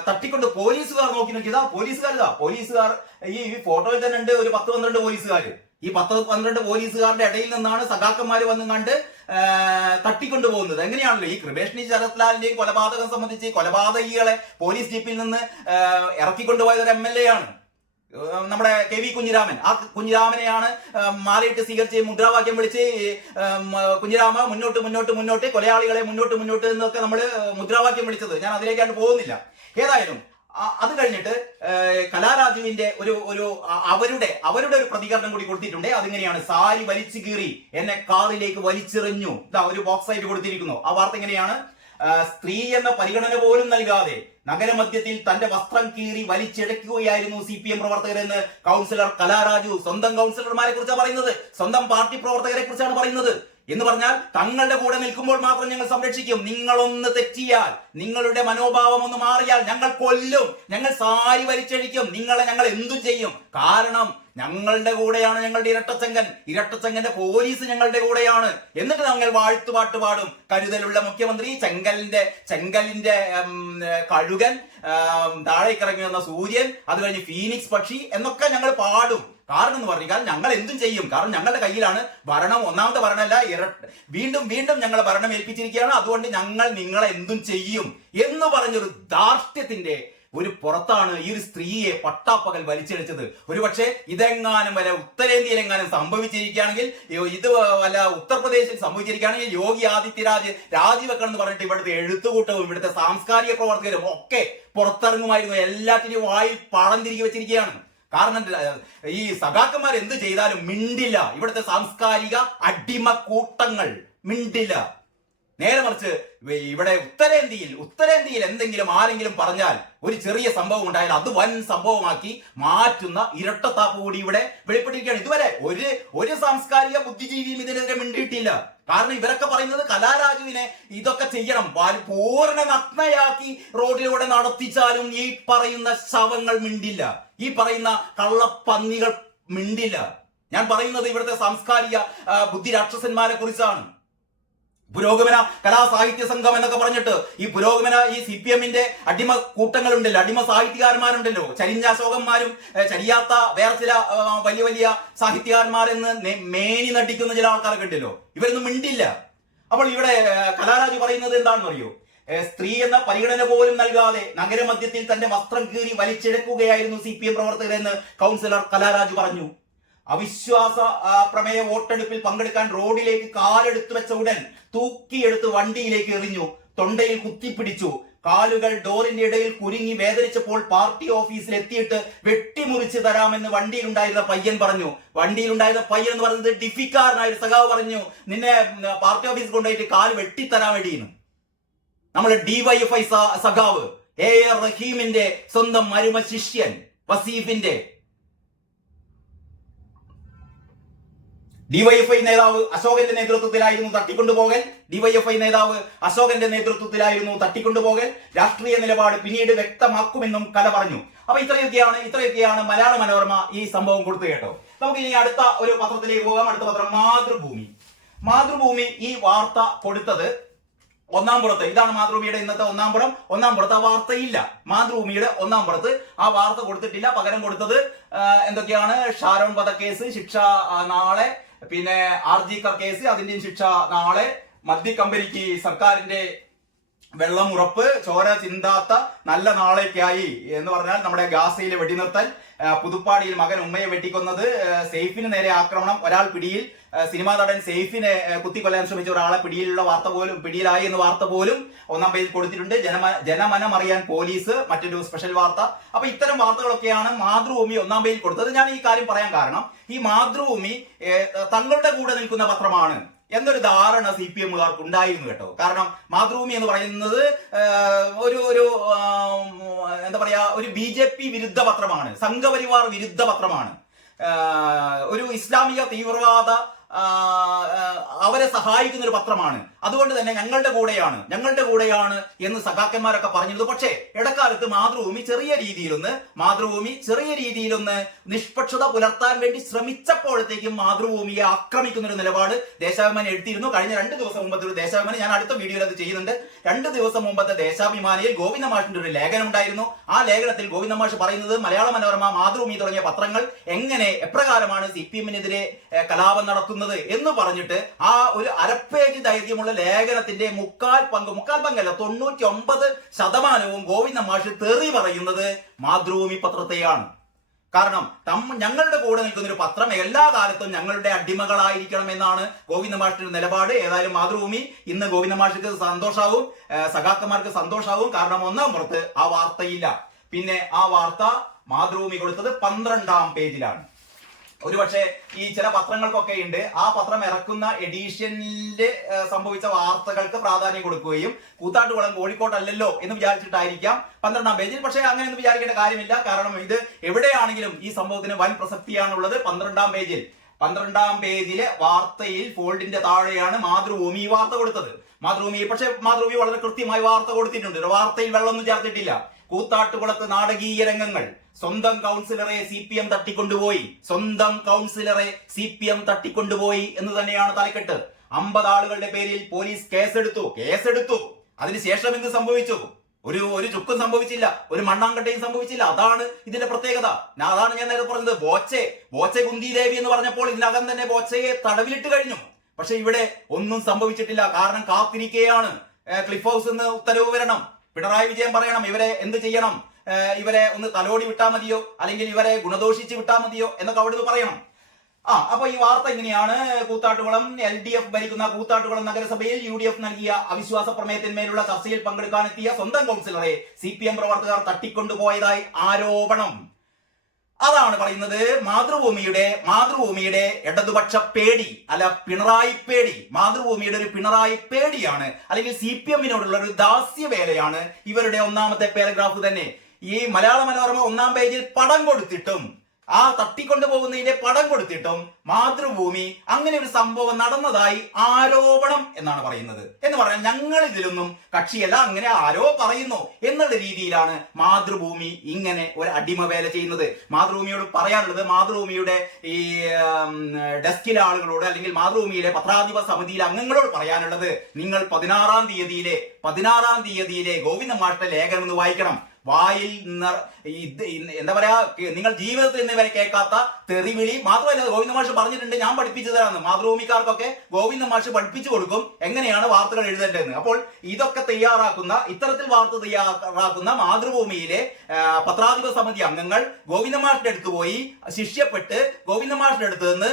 തട്ടിക്കൊണ്ട് പോലീസുകാർ നോക്കിയതാ പോലീസുകാർ ഈ ഫോട്ടോയിൽ തന്നെ ഉണ്ട് ഒരു 10-12 പോലീസുകാർ. ഈ 10-12 പോലീസുകാരുടെ ഇടയിൽ നിന്നാണ് സഖാക്കന്മാര് വന്നും കണ്ട് തട്ടിക്കൊണ്ടു പോകുന്നത്. എങ്ങനെയാണല്ലോ ഈ കൃപേഷിനി ശരത്ലാലിന്റെയും കൊലപാതകം സംബന്ധിച്ച് കൊലപാതകികളെ പോലീസ് ജീപ്പിൽ നിന്ന് ഇറക്കിക്കൊണ്ടുപോയത് ഒരു MLA ആണ്, നമ്മുടെ KV കുഞ്ഞിരാമൻ. ആ കുഞ്ഞിരാമനെയാണ് മാലയിട്ട് സ്വീകരിച്ച് മുദ്രാവാക്യം വിളിച്ച് കുഞ്ഞിരാമ മുന്നോട്ട് മുന്നോട്ട് മുന്നോട്ട്, കൊലയാളികളെ മുന്നോട്ട് മുന്നോട്ട് എന്നൊക്കെ നമ്മൾ മുദ്രാവാക്യം വിളിച്ചത്. ഞാൻ അതിലേക്കാണ് പോകുന്നില്ല. ഏതായാലും അത് കഴിഞ്ഞിട്ട് കലാരാജുവിന്റെ അവരുടെ ഒരു പ്രതികരണം കൂടി കൊടുത്തിട്ടുണ്ട്. അതിങ്ങനെയാണ്: സാരി വലിച്ചു കീറി എന്നെ കാറിലേക്ക് വലിച്ചെറിഞ്ഞു. ഇതാ ഒരു ബോക്സ് ആയിട്ട് കൊടുത്തിരിക്കുന്നു. ആ വാർത്ത എങ്ങനെയാണ്: സ്ത്രീ എന്ന പരിഗണന പോലും നൽകാതെ നഗരമധ്യത്തിൽ തന്റെ വസ്ത്രം കീറി വലിച്ചിഴക്കുകയായിരുന്നു CPM പ്രവർത്തകരെന്ന് കൗൺസിലർ കലാരാജു. സ്വന്തം കൗൺസിലർമാരെ കുറിച്ചാണ് പറയുന്നത്, സ്വന്തം പാർട്ടി പ്രവർത്തകരെ കുറിച്ചാണ് പറയുന്നത്. എന്ന് പറഞ്ഞാൽ തങ്ങളുടെ കൂടെ നിൽക്കുമ്പോൾ മാത്രം ഞങ്ങൾ സംരക്ഷിക്കും, നിങ്ങളൊന്ന് തെറ്റിയാൽ, നിങ്ങളുടെ മനോഭാവം ഒന്ന് മാറിയാൽ ഞങ്ങൾ കൊല്ലും, ഞങ്ങൾ സാരി വലിച്ചഴിക്കും, നിങ്ങളെ ഞങ്ങൾ എന്തും ചെയ്യും. കാരണം ഞങ്ങളുടെ കൂടെയാണ് ഞങ്ങളുടെ ഇരട്ടച്ചങ്കന്റെ പോലീസ് ഞങ്ങളുടെ കൂടെയാണ്. എന്നിട്ട് ഞങ്ങൾ വാഴ്ത്തുപാട്ട് പാടും. കരുതലുള്ള മുഖ്യമന്ത്രി, ചെങ്കലിന്റെ കഴുകൻ, താഴേക്കിറങ്ങി വന്ന സൂര്യൻ, അത് കഴിഞ്ഞ് ഫീനിക്സ് പക്ഷി എന്നൊക്കെ ഞങ്ങൾ പാടും. കാരണം എന്ന് പറഞ്ഞാൽ ഞങ്ങൾ എന്തും ചെയ്യും. കാരണം ഞങ്ങളുടെ കയ്യിലാണ് ഭരണം. ഒന്നാമത്തെ ഭരണമല്ല, വീണ്ടും ഞങ്ങളെ ഭരണം ഏൽപ്പിച്ചിരിക്കുകയാണ്. അതുകൊണ്ട് ഞങ്ങൾ നിങ്ങളെ എന്തും ചെയ്യും എന്ന് പറഞ്ഞൊരു ധാർഷ്ട്യത്തിന്റെ ഒരു പുറത്താണ് ഈ ഒരു സ്ത്രീയെ പട്ടാപ്പകൽ വലിച്ചെടുത്തത്. ഒരുപക്ഷെ ഇതെങ്ങാനും വല്ല ഉത്തരേന്ത്യയിലെങ്ങാനും സംഭവിച്ചിരിക്കുകയാണെങ്കിൽ, ഇത് വല്ല ഉത്തർപ്രദേശിൽ സംഭവിച്ചിരിക്കുകയാണെങ്കിൽ യോഗി ആദിത്യനാഥ് രാജിവെക്കണം എന്ന് പറഞ്ഞിട്ട് ഇവിടുത്തെ എഴുത്തുകൂട്ടവും ഇവിടുത്തെ സാംസ്കാരിക പ്രവർത്തകരും ഒക്കെ പുറത്തിറങ്ങുമായിരുന്നു. എല്ലാത്തിനും വായിൽ പളം തിരികെ വെച്ചിരിക്കുകയാണ്. കാരണം ഈ സഖാക്കന്മാർ എന്ത് ചെയ്താലും മിണ്ടില്ല. ഇവിടുത്തെ സാംസ്കാരിക അടിമക്കൂട്ടങ്ങൾ മിണ്ടില്ല. നേരെ മറിച്ച് ഇവിടെ ഉത്തരേന്ത്യയിൽ എന്തെങ്കിലും ആരെങ്കിലും പറഞ്ഞാൽ, ഒരു ചെറിയ സംഭവം ഉണ്ടായാൽ അത് വൻ സംഭവമാക്കി മാറ്റുന്ന ഇരട്ടത്താപ്പ് കൂടി ഇവിടെ വെളിപ്പെട്ടിരിക്കുകയാണ്. ഇതുവരെ ഒരു സാംസ്കാരിക ബുദ്ധിജീവിയും ഇതിനെതിരെ മിണ്ടിയിട്ടില്ല. കാരണം ഇവരൊക്കെ പറയുന്നത് കലാരാജുവിനെ ഇതൊക്കെ ചെയ്യണം, പൂർണ്ണ നഗ്നയാക്കി റോഡിലൂടെ നടത്തിച്ചാലും ഈ പറയുന്ന ശവങ്ങൾ മിണ്ടില്ല, ഈ പറയുന്ന കള്ളപ്പന്നികൾ മിണ്ടില്ല. ഞാൻ പറയുന്നത് ഇവിടുത്തെ സാംസ്കാരിക ബുദ്ധി രാക്ഷസന്മാരെ കുറിച്ചാണ്. പുരോഗമന കലാസാഹിത്യ സംഘം എന്നൊക്കെ പറഞ്ഞിട്ട് ഈ CPM-ന്റെ അടിമ കൂട്ടങ്ങളുണ്ടല്ലോ, അടിമ സാഹിത്യകാരന്മാരുണ്ടല്ലോ, ചരിഞ്ഞാശോകന്മാരും ചരിയാത്ത വേറെ ചില വലിയ സാഹിത്യകാരന്മാരെന്ന് മേനി നടിക്കുന്ന ചില ആൾക്കാരൊക്കെ ഉണ്ടല്ലോ, ഇവരൊന്നും മിണ്ടില്ല. അപ്പോൾ ഇവിടെ കലാരാജു പറയുന്നത് എന്താണെന്ന് അറിയോ? സ്ത്രീ എന്ന പരിഗണന പോലും നൽകാതെ നഗരമധ്യത്തിൽ തന്റെ വസ്ത്രം കീറി വലിച്ചെടുക്കുകയായിരുന്നു CPM പ്രവർത്തകരെന്ന് കൗൺസിലർ കലാരാജു പറഞ്ഞു. അവിശ്വാസ പ്രമേയ വോട്ടെടുപ്പിൽ പങ്കെടുക്കാൻ റോഡിലേക്ക് കാലെടുത്തു വെച്ച ഉടൻ തൂക്കിയെടുത്ത് വണ്ടിയിലേക്ക് എറിഞ്ഞു, തൊണ്ടയിൽ കുത്തിപ്പിടിച്ചു, കാലുകൾ ഡോറിന്റെ ഇടയിൽ കുരുങ്ങി വേദനിച്ചപ്പോൾ പാർട്ടി ഓഫീസിൽ എത്തിയിട്ട് വെട്ടിമുറിച്ച് തരാമെന്ന് വണ്ടിയിലുണ്ടായിരുന്ന പയ്യൻ പറഞ്ഞു. വണ്ടിയിലുണ്ടായിരുന്ന പയ്യൻ എന്ന് പറയുന്നത് ഡിഫിക്കാരനായ ഒരു സഖാവ് പറഞ്ഞു, നിന്നെ പാർട്ടി ഓഫീസിൽ കൊണ്ടുപോയിട്ട് കാല് വെട്ടിത്തരാൻ വേണ്ടിയിരുന്നു. നമ്മുടെ DYFI സഖാവ് AR റഹീമിന്റെ സ്വന്തം മരുമ ശിഷ്യൻ വസീഫിന്റെ DYFI നേതാവ് അശോകന്റെ നേതൃത്വത്തിലായിരുന്നു തട്ടിക്കൊണ്ടുപോകൽ. രാഷ്ട്രീയ നിലപാട് പിന്നീട് വ്യക്തമാക്കുമെന്നും കല പറഞ്ഞു. അപ്പൊ ഇത്രയൊക്കെയാണ് മലയാള മനോരമ ഈ സംഭവം കൊടുത്തു കേട്ടോ. നമുക്ക് ഇനി അടുത്ത ഒരു പത്രത്തിലേക്ക് പോകാം. അടുത്ത പത്രം മാതൃഭൂമി ഈ വാർത്ത കൊടുത്തത് ഒന്നാം പുറത്ത്. ഇതാണ് മാതൃഭൂമിയുടെ ഇന്നത്തെ ഒന്നാം പുറത്ത് ആ വാർത്തയില്ല. മാതൃഭൂമിയുടെ ഒന്നാം പുറത്ത് ആ വാർത്ത കൊടുത്തിട്ടില്ല. പകരം കൊടുത്തത് എന്തൊക്കെയാണ്? ഷാരോൺ വധക്കേസ് ശിക്ഷ നാളെ, പിന്നെ RG കർ കേസ് അതിന്റെയും ശിക്ഷ നാളെ, മദ്യക്കമ്പനിക്ക് സർക്കാരിന്റെ വെള്ളം ഉറപ്പ്, ചോര ചിന്താത്ത നല്ല നാളേക്കായി എന്ന് പറഞ്ഞാൽ നമ്മുടെ ഗാസയിലെ വെടിനിർത്തൽ, പുതുപ്പാടിയിൽ മകൻ ഉമ്മയെ വെട്ടിക്കൊന്നത്, സെയ്ഫിന് നേരെ ആക്രമണം, ഒരാൾ പിടിയിൽ, സിനിമാ നടൻ സെയ്ഫിനെ കുത്തിക്കൊല്ലാൻ ശ്രമിച്ച ഒരാളെ പിടിയിലായി എന്ന വാർത്ത പോലും ഒന്നാം പേജിൽ കൊടുത്തിട്ടുണ്ട്. ജനമനം അറിയാൻ പോലീസ്, മറ്റൊരു സ്പെഷ്യൽ വാർത്ത. അപ്പൊ ഇത്തരം വാർത്തകളൊക്കെയാണ് മാതൃഭൂമി ഒന്നാം പേജിൽ കൊടുത്തത്. ഞാൻ ഈ കാര്യം പറയാൻ കാരണം, ഈ മാതൃഭൂമി തങ്ങളുടെ കൂടെ നിൽക്കുന്ന പത്രമാണ് എന്നൊരു ധാരണ CPM-കാർക്ക് ഉണ്ടായിരുന്നു കേട്ടോ. കാരണം മാതൃഭൂമി എന്ന് പറയുന്നത് ഒരു BJP വിരുദ്ധ പത്രമാണ്, സംഘപരിവാർ വിരുദ്ധ പത്രമാണ്, ഒരു ഇസ്ലാമിക തീവ്രവാദ അവരെ സഹായിക്കുന്ന ഒരു പത്രമാണ്. അതുകൊണ്ട് തന്നെ ഞങ്ങളുടെ കൂടെയാണ് എന്ന് സഖാക്കന്മാരൊക്കെ പറഞ്ഞിരുന്നു. പക്ഷേ ഇടക്കാലത്ത് മാതൃഭൂമി ചെറിയ രീതിയിലൊന്ന് നിഷ്പക്ഷത പുലർത്താൻ വേണ്ടി ശ്രമിച്ചപ്പോഴത്തേക്കും മാതൃഭൂമിയെ ആക്രമിക്കുന്ന ഒരു നിലപാട് ദേശാഭിമാനി എടുത്തിരുന്നു. കഴിഞ്ഞ 2 ദിവസം മുമ്പത്തെ ഒരു ദേശാഭിമാനി, ഞാൻ അടുത്ത വീഡിയോയിൽ അത് ചെയ്യുന്നുണ്ട്, 2 ദിവസം മുമ്പത്തെ ദേശാഭിമാനിയിൽ ഗോവിന്ദ മാഷിന്റെ ഒരു ലേഖനം ഉണ്ടായിരുന്നു. ആ ലേഖനത്തിൽ ഗോവിന്ദ മാഷ് പറയുന്നത് മലയാള മനോരമ, മാതൃഭൂമി തുടങ്ങിയ പത്രങ്ങൾ എപ്രകാരമാണ് CPM-നെതിരെ കലാപം നടത്തുന്നത് എന്ന് പറഞ്ഞിട്ട് ആ ഒരു അരപ്പേജ് ദൈർഘ്യമുള്ള ലേഖനത്തിന്റെ മുക്കാൽ പങ്കല്ല 99% ഗോവിന്ദ മാഷ് തെറി പറയുന്നത് മാതൃഭൂമി പത്രത്തെയാണ്. കാരണം ഞങ്ങളുടെ കൂടെ നിൽക്കുന്ന ഒരു പത്രം എല്ലാ കാലത്തും ഞങ്ങളുടെ അടിമകളായിരിക്കണം എന്നാണ് ഗോവിന്ദ മാഷിന്റെ നിലപാട്. ഏതായാലും മാതൃഭൂമി ഇന്ന് ഗോവിന്ദ മാഷിക്ക് സന്തോഷാവും, സഖാക്കന്മാർക്ക് സന്തോഷാവും. കാരണം ഒന്നാം പുറത്ത് ആ വാർത്തയില്ല. പിന്നെ ആ വാർത്ത മാതൃഭൂമി കൊടുത്തത് 12-ാം പേജിലാണ്. ഒരുപക്ഷെ ഈ ചില പത്രങ്ങൾക്കൊക്കെ ഉണ്ട് ആ പത്രം ഇറക്കുന്ന എഡീഷനിൽ സംഭവിച്ച വാർത്തകൾക്ക് പ്രാധാന്യം കൊടുക്കുകയും കൂത്താട്ടുകുളം കോഴിക്കോട്ടല്ലല്ലോ എന്ന് വിചാരിച്ചിട്ടായിരിക്കാം 12-ാം പേജിൽ. പക്ഷേ അങ്ങനെയൊന്നും വിചാരിക്കേണ്ട കാര്യമില്ല. കാരണം ഇത് എവിടെയാണെങ്കിലും ഈ സംഭവത്തിന് വൻ പ്രസക്തിയാണുള്ളത്. 12-ാം പേജിലെ വാർത്തയിൽ ഫോൾഡിന്റെ താഴെയാണ് മാതൃഭൂമി ഈ വാർത്ത കൊടുത്തത്. മാതൃഭൂമി വളരെ കൃത്യമായി വാർത്ത കൊടുത്തിട്ടുണ്ട്. വാർത്തയിൽ വെള്ളമൊന്നും ചേർത്തിട്ടില്ല. കൂത്താട്ടുകുളത്ത് നാടകീയ രംഗങ്ങൾ, സ്വന്തം കൗൺസിലറെ CPM തട്ടിക്കൊണ്ടുപോയി എന്ന് തന്നെയാണ് തലക്കെട്ട്. 50 ആളുകളുടെ പേരിൽ പോലീസ് കേസെടുത്തു. അതിനുശേഷം എന്ത് സംഭവിച്ചു? ഒരു ചുക്കും സംഭവിച്ചില്ല, ഒരു മണ്ണാങ്കട്ടയും സംഭവിച്ചില്ല. അതാണ് ഇതിന്റെ പ്രത്യേകത. അതാണ് ഞാൻ നേരത്തെ പറഞ്ഞത്. ബോച്ചെ കുന്തി ദേവി എന്ന് പറഞ്ഞപ്പോൾ ഇതിനകം തന്നെ ബോച്ചയെ തടവിലിട്ട് കഴിഞ്ഞു. പക്ഷെ ഇവിടെ ഒന്നും സംഭവിച്ചിട്ടില്ല. കാരണം കാത്തിരിക്കുകയാണ്. ക്ലിഫ് ഹൗസ് നിന്ന് ഉത്തരവ് വരണം, പിണറായി വിജയൻ പറയണം ഇവരെ എന്ത് ചെയ്യണം, ഇവരെ ഒന്ന് തലോടി വിട്ടാൽ മതിയോ, അല്ലെങ്കിൽ ഇവരെ ഗുണദോഷിച്ച് വിട്ടാൽ മതിയോ എന്നൊക്കെ അവിടുന്ന് പറയണം. അപ്പൊ ഈ വാർത്ത ഇങ്ങനെയാണ്. കൂത്താട്ടുകുളം LDF ഭരിക്കുന്ന കൂത്താട്ടുകുളം നഗരസഭയിൽ UDF നൽകിയ അവിശ്വാസ പ്രമേയത്തിന്മേലുള്ള ചർച്ചയിൽ പങ്കെടുക്കാനെത്തിയ സ്വന്തം കൗൺസിലറെ CPM പ്രവർത്തകർ തട്ടിക്കൊണ്ടുപോയതായി ആരോപണം. അതാണ് പറയുന്നത്. മാതൃഭൂമിയുടെ ഇടതുപക്ഷ പേടി, അല്ല പിണറായി പേടി, മാതൃഭൂമിയുടെ ഒരു പിണറായി പേടിയാണ്, അല്ലെങ്കിൽ CPM-നോടുള്ള ഒരു ദാസ്യവേലയാണ് ഇവരുടെ ഒന്നാമത്തെ പാരഗ്രാഫ് തന്നെ. ഈ മലയാള മനോരമ 1-ാം പേജിൽ പടം കൊടുത്തിട്ടും, ആ തട്ടിക്കൊണ്ടുപോകുന്നതിന്റെ പടം കൊടുത്തിട്ടും മാതൃഭൂമി അങ്ങനെ ഒരു സംഭവം നടന്നതായി ആരോപണം എന്നാണ് പറയുന്നത്. എന്ന് പറഞ്ഞാൽ ഞങ്ങൾ ഇതിലൊന്നും കക്ഷിയല്ല, അങ്ങനെ ആരോ പറയുന്നു എന്നുള്ള രീതിയിലാണ് മാതൃഭൂമി ഇങ്ങനെ ഒരു അടിമവേല ചെയ്യുന്നത്. മാതൃഭൂമിയോട് പറയാനുള്ളത്, മാതൃഭൂമിയുടെ ഈ ഡെസ്കിലെ ആളുകളോട്, അല്ലെങ്കിൽ മാതൃഭൂമിയിലെ പത്രാധിപ സമിതിയിലെ അംഗങ്ങളോട് പറയാനുള്ളത്, നിങ്ങൾ 16-ാം തീയതിയിലെ ഗോവിന്ദ മാഷിന്റെ ലേഖനം ഒന്ന് വായിക്കണം. വായിൽ എന്താ പറയാ, നിങ്ങൾ ജീവിതത്തിൽ ഇന്ന് വരെ കേൾക്കാത്ത തെറിവിളി. മാത്രമല്ല ഗോവിന്ദ മാഷ് പറഞ്ഞിട്ടുണ്ട്, ഞാൻ പഠിപ്പിച്ചു തരാമെന്ന്. മാതൃഭൂമിക്കാർക്കൊക്കെ ഗോവിന്ദ മാഷ് പഠിപ്പിച്ചു കൊടുക്കും എങ്ങനെയാണ് വാർത്തകൾ എഴുതേണ്ടതെന്ന്. അപ്പോൾ ഇതൊക്കെ ഇത്തരത്തിൽ വാർത്ത തയ്യാറാക്കുന്ന മാതൃഭൂമിയിലെ പത്രാധിപ സമിതി അംഗങ്ങൾ ഗോവിന്ദ മാഷിന്റെ അടുത്ത് പോയി ശിഷ്യപ്പെട്ട് ഗോവിന്ദ മാഷിന്റെ അടുത്ത് നിന്ന്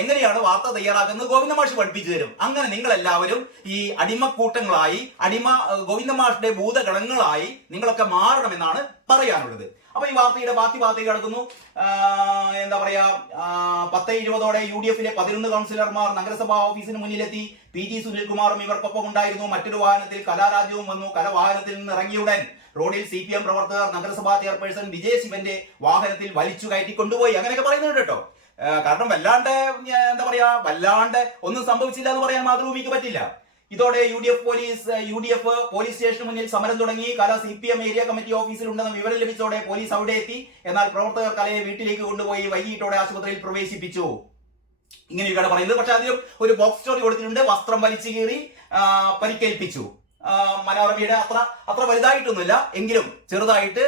എങ്ങനെയാണ് വാർത്ത തയ്യാറാക്കുന്നത് ഗോവിന്ദ മാഷ് പഠിപ്പിച്ചു തരും. അങ്ങനെ നിങ്ങൾ എല്ലാവരും ഈ അടിമക്കൂട്ടങ്ങളായി, ഗോവിന്ദ മാഷിന്റെ ഭൂതഗണങ്ങളായി നിങ്ങളൊക്കെ മാറണമെന്നാണ് പറയാനുള്ളത്. അപ്പൊ ഈ വാർത്തയുടെ ബാക്കി ഭാഗത്തേക്ക് കിടക്കുന്നു. എന്താ പറയാ, 10:20 UDF-ലെ 11 കൗൺസിലർമാർ നഗരസഭാ ഓഫീസിന് മുന്നിലെത്തി. PG സുനിൽകുമാറും ഇവർക്കൊപ്പം ഉണ്ടായിരുന്നു. മറ്റൊരു വാഹനത്തിൽ കലാരാജ്യവും വന്നു. വാഹനത്തിൽ നിന്ന് ഇറങ്ങിയുടൻ റോഡിൽ CPM പ്രവർത്തകർ നഗരസഭാ ചെയർപേഴ്സൺ വിജയ ശിവന്റെ വാഹനത്തിൽ വലിച്ചു കയറ്റി കൊണ്ടുപോയി. അങ്ങനെയൊക്കെ പറയുന്നുണ്ട് കേട്ടോ. കാരണം വല്ലാണ്ട് ഒന്നും സംഭവിച്ചില്ല എന്ന് പറയാൻ മാതൃഭൂമിക്ക് പറ്റില്ല. ഇതോടെ UDF പോലീസ് സ്റ്റേഷന് മുന്നിൽ സമരം തുടങ്ങി. കല CPM ഏരിയ കമ്മിറ്റി ഓഫീസിൽ ഉണ്ടെന്ന് വിവരം ലഭിച്ചതോടെ പോലീസ് അവിടെ എത്തി. എന്നാൽ പ്രവർത്തകർ കലയെ വീട്ടിലേക്ക് കൊണ്ടുപോയി വൈകിട്ടോടെ ആശുപത്രിയിൽ പ്രവേശിപ്പിച്ചു. ഇങ്ങനെയൊക്കെയാണ് പറയുന്നത്. പക്ഷെ അതിലും ഒരു ബോക്സ് സ്റ്റോറി കൊടുത്തിട്ടുണ്ട്. വസ്ത്രം വലിച്ചു കീറി പരിക്കേൽപ്പിച്ചു. മനോരമയുടെ അത്ര വലുതായിട്ടൊന്നുമില്ല, എങ്കിലും ചെറുതായിട്ട്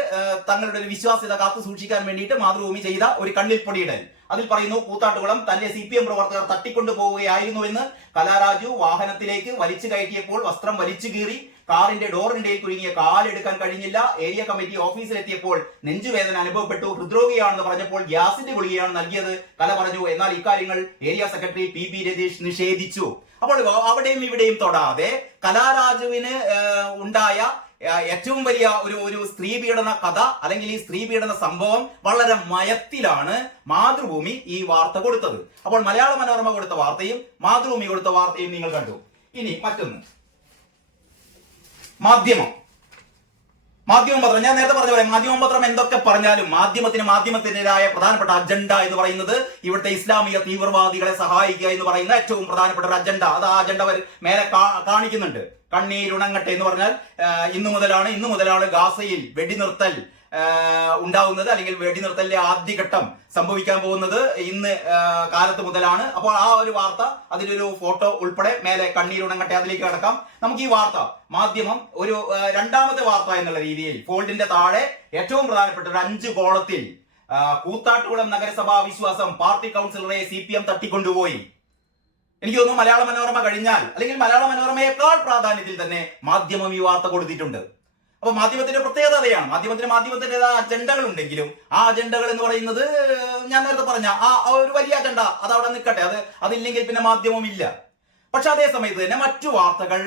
തങ്ങളുടെ ഒരു വിശ്വാസ്യത കാത്തു സൂക്ഷിക്കാൻ വേണ്ടിയിട്ട് മാതൃഭൂമി ചെയ്ത ഒരു കണ്ണിൽ പൊടിയിടൽ. അതിൽ പറയുന്നു, കൂത്താട്ടുകുളം തന്നെ CPM പ്രവർത്തകർ തട്ടിക്കൊണ്ടുപോവുകയായിരുന്നുവെന്ന് കലാരാജു വാഹനത്തിലേക്ക് വലിച്ചു കയറ്റിയപ്പോൾ വസ്ത്രം വലിച്ചു കീറി. കാറിന്റെ ഡോറിനിടയിൽ കുരുങ്ങിയ കാലെടുക്കാൻ കഴിഞ്ഞില്ല. ഏരിയ കമ്മിറ്റി ഓഫീസിലെത്തിയപ്പോൾ നെഞ്ചുവേദന അനുഭവപ്പെട്ടു. ഹൃദ്രോഗിയാണെന്ന് പറഞ്ഞപ്പോൾ ഗ്യാസിന്റെ ഗുളികയാണ് നൽകിയത് കല പറഞ്ഞു. എന്നാൽ ഇക്കാര്യങ്ങൾ ഏരിയ സെക്രട്ടറി PB രതീഷ് നിഷേധിച്ചു. അപ്പോൾ അവിടെയും ഇവിടെയും തൊടാതെ കലാരാജുവിന് ഉണ്ടായ ഏറ്റവും വലിയ ഒരു സ്ത്രീ പീഡന കഥ, അല്ലെങ്കിൽ ഈ സ്ത്രീ പീഡന സംഭവം വളരെ മയത്തിലാണ് മാതൃഭൂമി ഈ വാർത്ത കൊടുത്തത്. അപ്പോൾ മലയാള മനോരമ കൊടുത്ത വാർത്തയും മാതൃഭൂമി കൊടുത്ത വാർത്തയും നിങ്ങൾ കണ്ടു. ഇനി മറ്റൊന്ന്, മാധ്യമം പത്രം, ഞാൻ നേരത്തെ പറഞ്ഞ പോലെ മാധ്യമം പത്രം എന്തൊക്കെ പറഞ്ഞാലും മാധ്യമത്തിൻ്റെതായ പ്രധാനപ്പെട്ട അജണ്ട എന്ന് പറയുന്നത് ഇവിടുത്തെ ഇസ്ലാമിക തീവ്രവാദികളെ സഹായിക്കുക എന്ന് പറയുന്ന ഏറ്റവും പ്രധാനപ്പെട്ട ഒരു അജണ്ട. അത് ആ അജണ്ട മേലെ കാണിക്കുന്നുണ്ട്. കണ്ണീരുണങ്ങട്ടെ എന്ന് പറഞ്ഞാൽ ഇന്നു മുതലാണ് ഗാസയിൽ വെടിനിർത്തൽ ഉണ്ടാവുന്നത്, അല്ലെങ്കിൽ വെടിനിർത്തലിന്റെ ആദ്യഘട്ടം സംഭവിക്കാൻ പോകുന്നത് ഇന്ന് കാലത്ത് മുതലാണ്. അപ്പോൾ ആ ഒരു വാർത്ത, അതിലൊരു ഫോട്ടോ ഉൾപ്പെടെ മേലെ കണ്ണീരുണങ്ങട്ടെ, അതിലേക്ക് കടക്കാം. നമുക്ക് ഈ വാർത്ത മാധ്യമം ഒരു രണ്ടാമത്തെ വാർത്ത എന്നുള്ള രീതിയിൽ ഫോൾഡിന്റെ താഴെ ഏറ്റവും പ്രധാനപ്പെട്ട ഒരു 5 കോളത്തിൽ കൂത്താട്ടുകുളം നഗരസഭാ വിശ്വാസം പാർട്ടി കൗൺസിലറെ CPM തട്ടിക്കൊണ്ടുപോയി. എനിക്ക് തോന്നുന്നു മലയാള മനോരമ കഴിഞ്ഞാൽ, അല്ലെങ്കിൽ മലയാള മനോരമയേക്കാൾ പ്രാധാന്യത്തിൽ തന്നെ മാധ്യമം ഈ വാർത്ത കൊടുത്തിട്ടുണ്ട്. അപ്പൊ മാധ്യമത്തിന്റെ പ്രത്യേകത അതെയാണ്. മാധ്യമത്തിൻ്റെതായ അജണ്ടകൾ ഉണ്ടെങ്കിലും ആ അജണ്ടകൾ എന്ന് പറയുന്നത് ഞാൻ നേരത്തെ പറഞ്ഞ ആ ഒരു വലിയ അജണ്ട അത് അവിടെ നിൽക്കട്ടെ, അതില്ലെങ്കിൽ പിന്നെ മാധ്യമം ഇല്ല. പക്ഷെ അതേ സമയത്ത് തന്നെ മറ്റു വാർത്തകൾ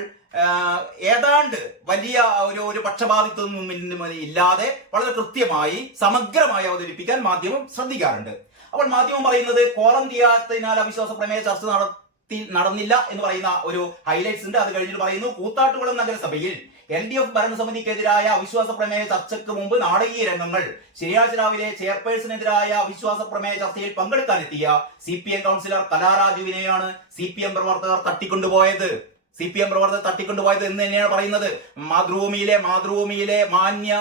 ഏതാണ്ട് വലിയ ഒരു പക്ഷപാതിത്വം ഇല്ലാതെ വളരെ കൃത്യമായി സമഗ്രമായി അവതരിപ്പിക്കാൻ മാധ്യമം ശ്രദ്ധിക്കാറുണ്ട്. അപ്പോൾ മാധ്യമം പറയുന്നത് കോറം തീരാത്തതിനാൽ അവിശ്വാസ പ്രമേയ ചർച്ച നടന്നില്ല എന്ന് പറയുന്ന ഒരു ഹൈലൈറ്റ്സ് ഉണ്ട്. അത് കഴിഞ്ഞിട്ട് പറയുന്നു, കൂത്താട്ടുകുളം നഗരസഭയിൽ LDF ഭരണസമിതിക്കെതിരായ അവിശ്വാസ പ്രമേയ ചർച്ചയ്ക്ക് മുമ്പ് നാടകീയ രംഗങ്ങൾ. ശനിയാഴ്ച രാവിലെ ചെയർപേഴ്സണെതിരായ അവിശ്വാസ പ്രമേയ ചർച്ചയിൽ പങ്കെടുക്കാനെത്തിയ CPM കൗൺസിലർ കലാരാജുവിനെയാണ് CPM പ്രവർത്തകർ തട്ടിക്കൊണ്ടുപോയത് എന്ന് തന്നെയാണ് പറയുന്നത്. മാതൃഭൂമിയിലെ മാന്യ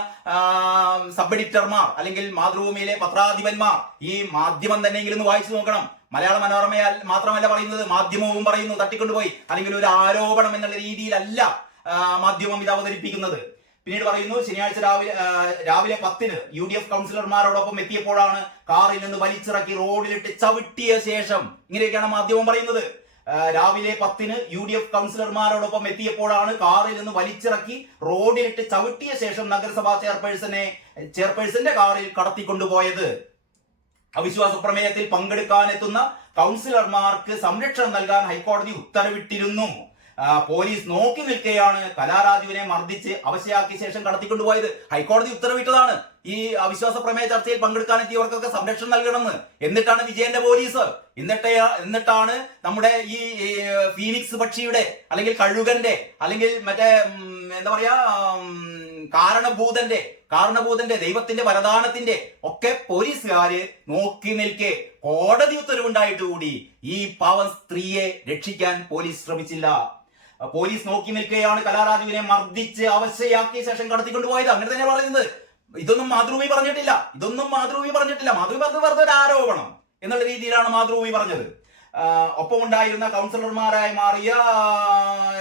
സബ് എഡിറ്റർമാർ, അല്ലെങ്കിൽ മാതൃഭൂമിയിലെ പത്രാധിപന്മാർ ഈ മാധ്യമം തന്നെയെങ്കിലും ഒന്ന് വായിച്ചു നോക്കണം. മലയാള മനോരമയാൽ മാത്രമല്ല പറയുന്നത്, മാധ്യമവും പറയുന്നു തട്ടിക്കൊണ്ടുപോയി, അല്ലെങ്കിൽ ഒരു ആരോപണം എന്നുള്ള രീതിയിലല്ല മാധ്യമം ഇത് അവതരിപ്പിക്കുന്നത്. പിന്നീട് പറയുന്നു, ശനിയാഴ്ച രാവിലെ 10-ന് UDF കൗൺസിലർമാരോടൊപ്പം എത്തിയപ്പോഴാണ് കാറിൽ നിന്ന് വലിച്ചിറക്കി റോഡിലിട്ട് ചവിട്ടിയ ശേഷം, ഇങ്ങനെയൊക്കെയാണ് മാധ്യമം പറയുന്നത്. രാവിലെ 10-ന് UDF കൗൺസിലർമാരോടൊപ്പം എത്തിയപ്പോഴാണ് കാറിൽ നിന്ന് വലിച്ചിറക്കി റോഡിലിട്ട് ചവിട്ടിയ ശേഷം നഗരസഭാ ചെയർപേഴ്സന്റെ കാറിൽ കടത്തിക്കൊണ്ടുപോയത്. അവിശ്വാസ പ്രമേയത്തിൽ പങ്കെടുക്കാനെത്തുന്ന കൗൺസിലർമാർക്ക് സംരക്ഷണം നൽകാൻ ഹൈക്കോടതി ഉത്തരവിട്ടിരുന്നു. പോലീസ് നോക്കി നിൽക്കെയാണ് കലാരാജുവിനെ മർദ്ദിച്ച് അവശയാക്കിയ ശേഷം കടത്തിക്കൊണ്ടുപോയത്. ഹൈക്കോടതി ഉത്തരവിട്ടതാണ് ഈ അവിശ്വാസ പ്രമേയ ചർച്ചയിൽ പങ്കെടുക്കാനെത്തിയവർക്കൊക്കെ സംരക്ഷണം നൽകണമെന്ന്. എന്നിട്ടാണ് വിജയന്റെ പോലീസ്, എന്നിട്ടാണ് നമ്മുടെ ഈ ഫീനിക്സ് പക്ഷിയുടെ, അല്ലെങ്കിൽ കഴുകന്റെ, അല്ലെങ്കിൽ മറ്റേ എന്താ പറയാ കാരണഭൂതന്റെ ദൈവത്തിന്റെ വരദാനത്തിന്റെ ഒക്കെ പോലീസുകാര് നോക്കി നിൽക്കെ കോടതി ഉത്തരവുണ്ടായിട്ട് കൂടി ഈ പാവം സ്ത്രീയെ രക്ഷിക്കാൻ പോലീസ് ശ്രമിച്ചില്ല. പോലീസ് നോക്കി നിൽക്കുകയാണ് കലാരാജുവിനെ മർദ്ദിച്ച് അവശയാക്കിയ ശേഷം കടത്തിക്കൊണ്ടുപോയത്. അങ്ങനെ തന്നെ പറയുന്നത്. ഇതൊന്നും മാതൃഭൂമി പറഞ്ഞിട്ടില്ല. മാതൃഭൂമി പറഞ്ഞത് വെറുതെ ഒരു ആരോപണം എന്നുള്ള രീതിയിലാണ് മാതൃഭൂമി പറഞ്ഞത്. ഒപ്പം ഉണ്ടായിരുന്ന കൗൺസിലർമാരായി മാറിയ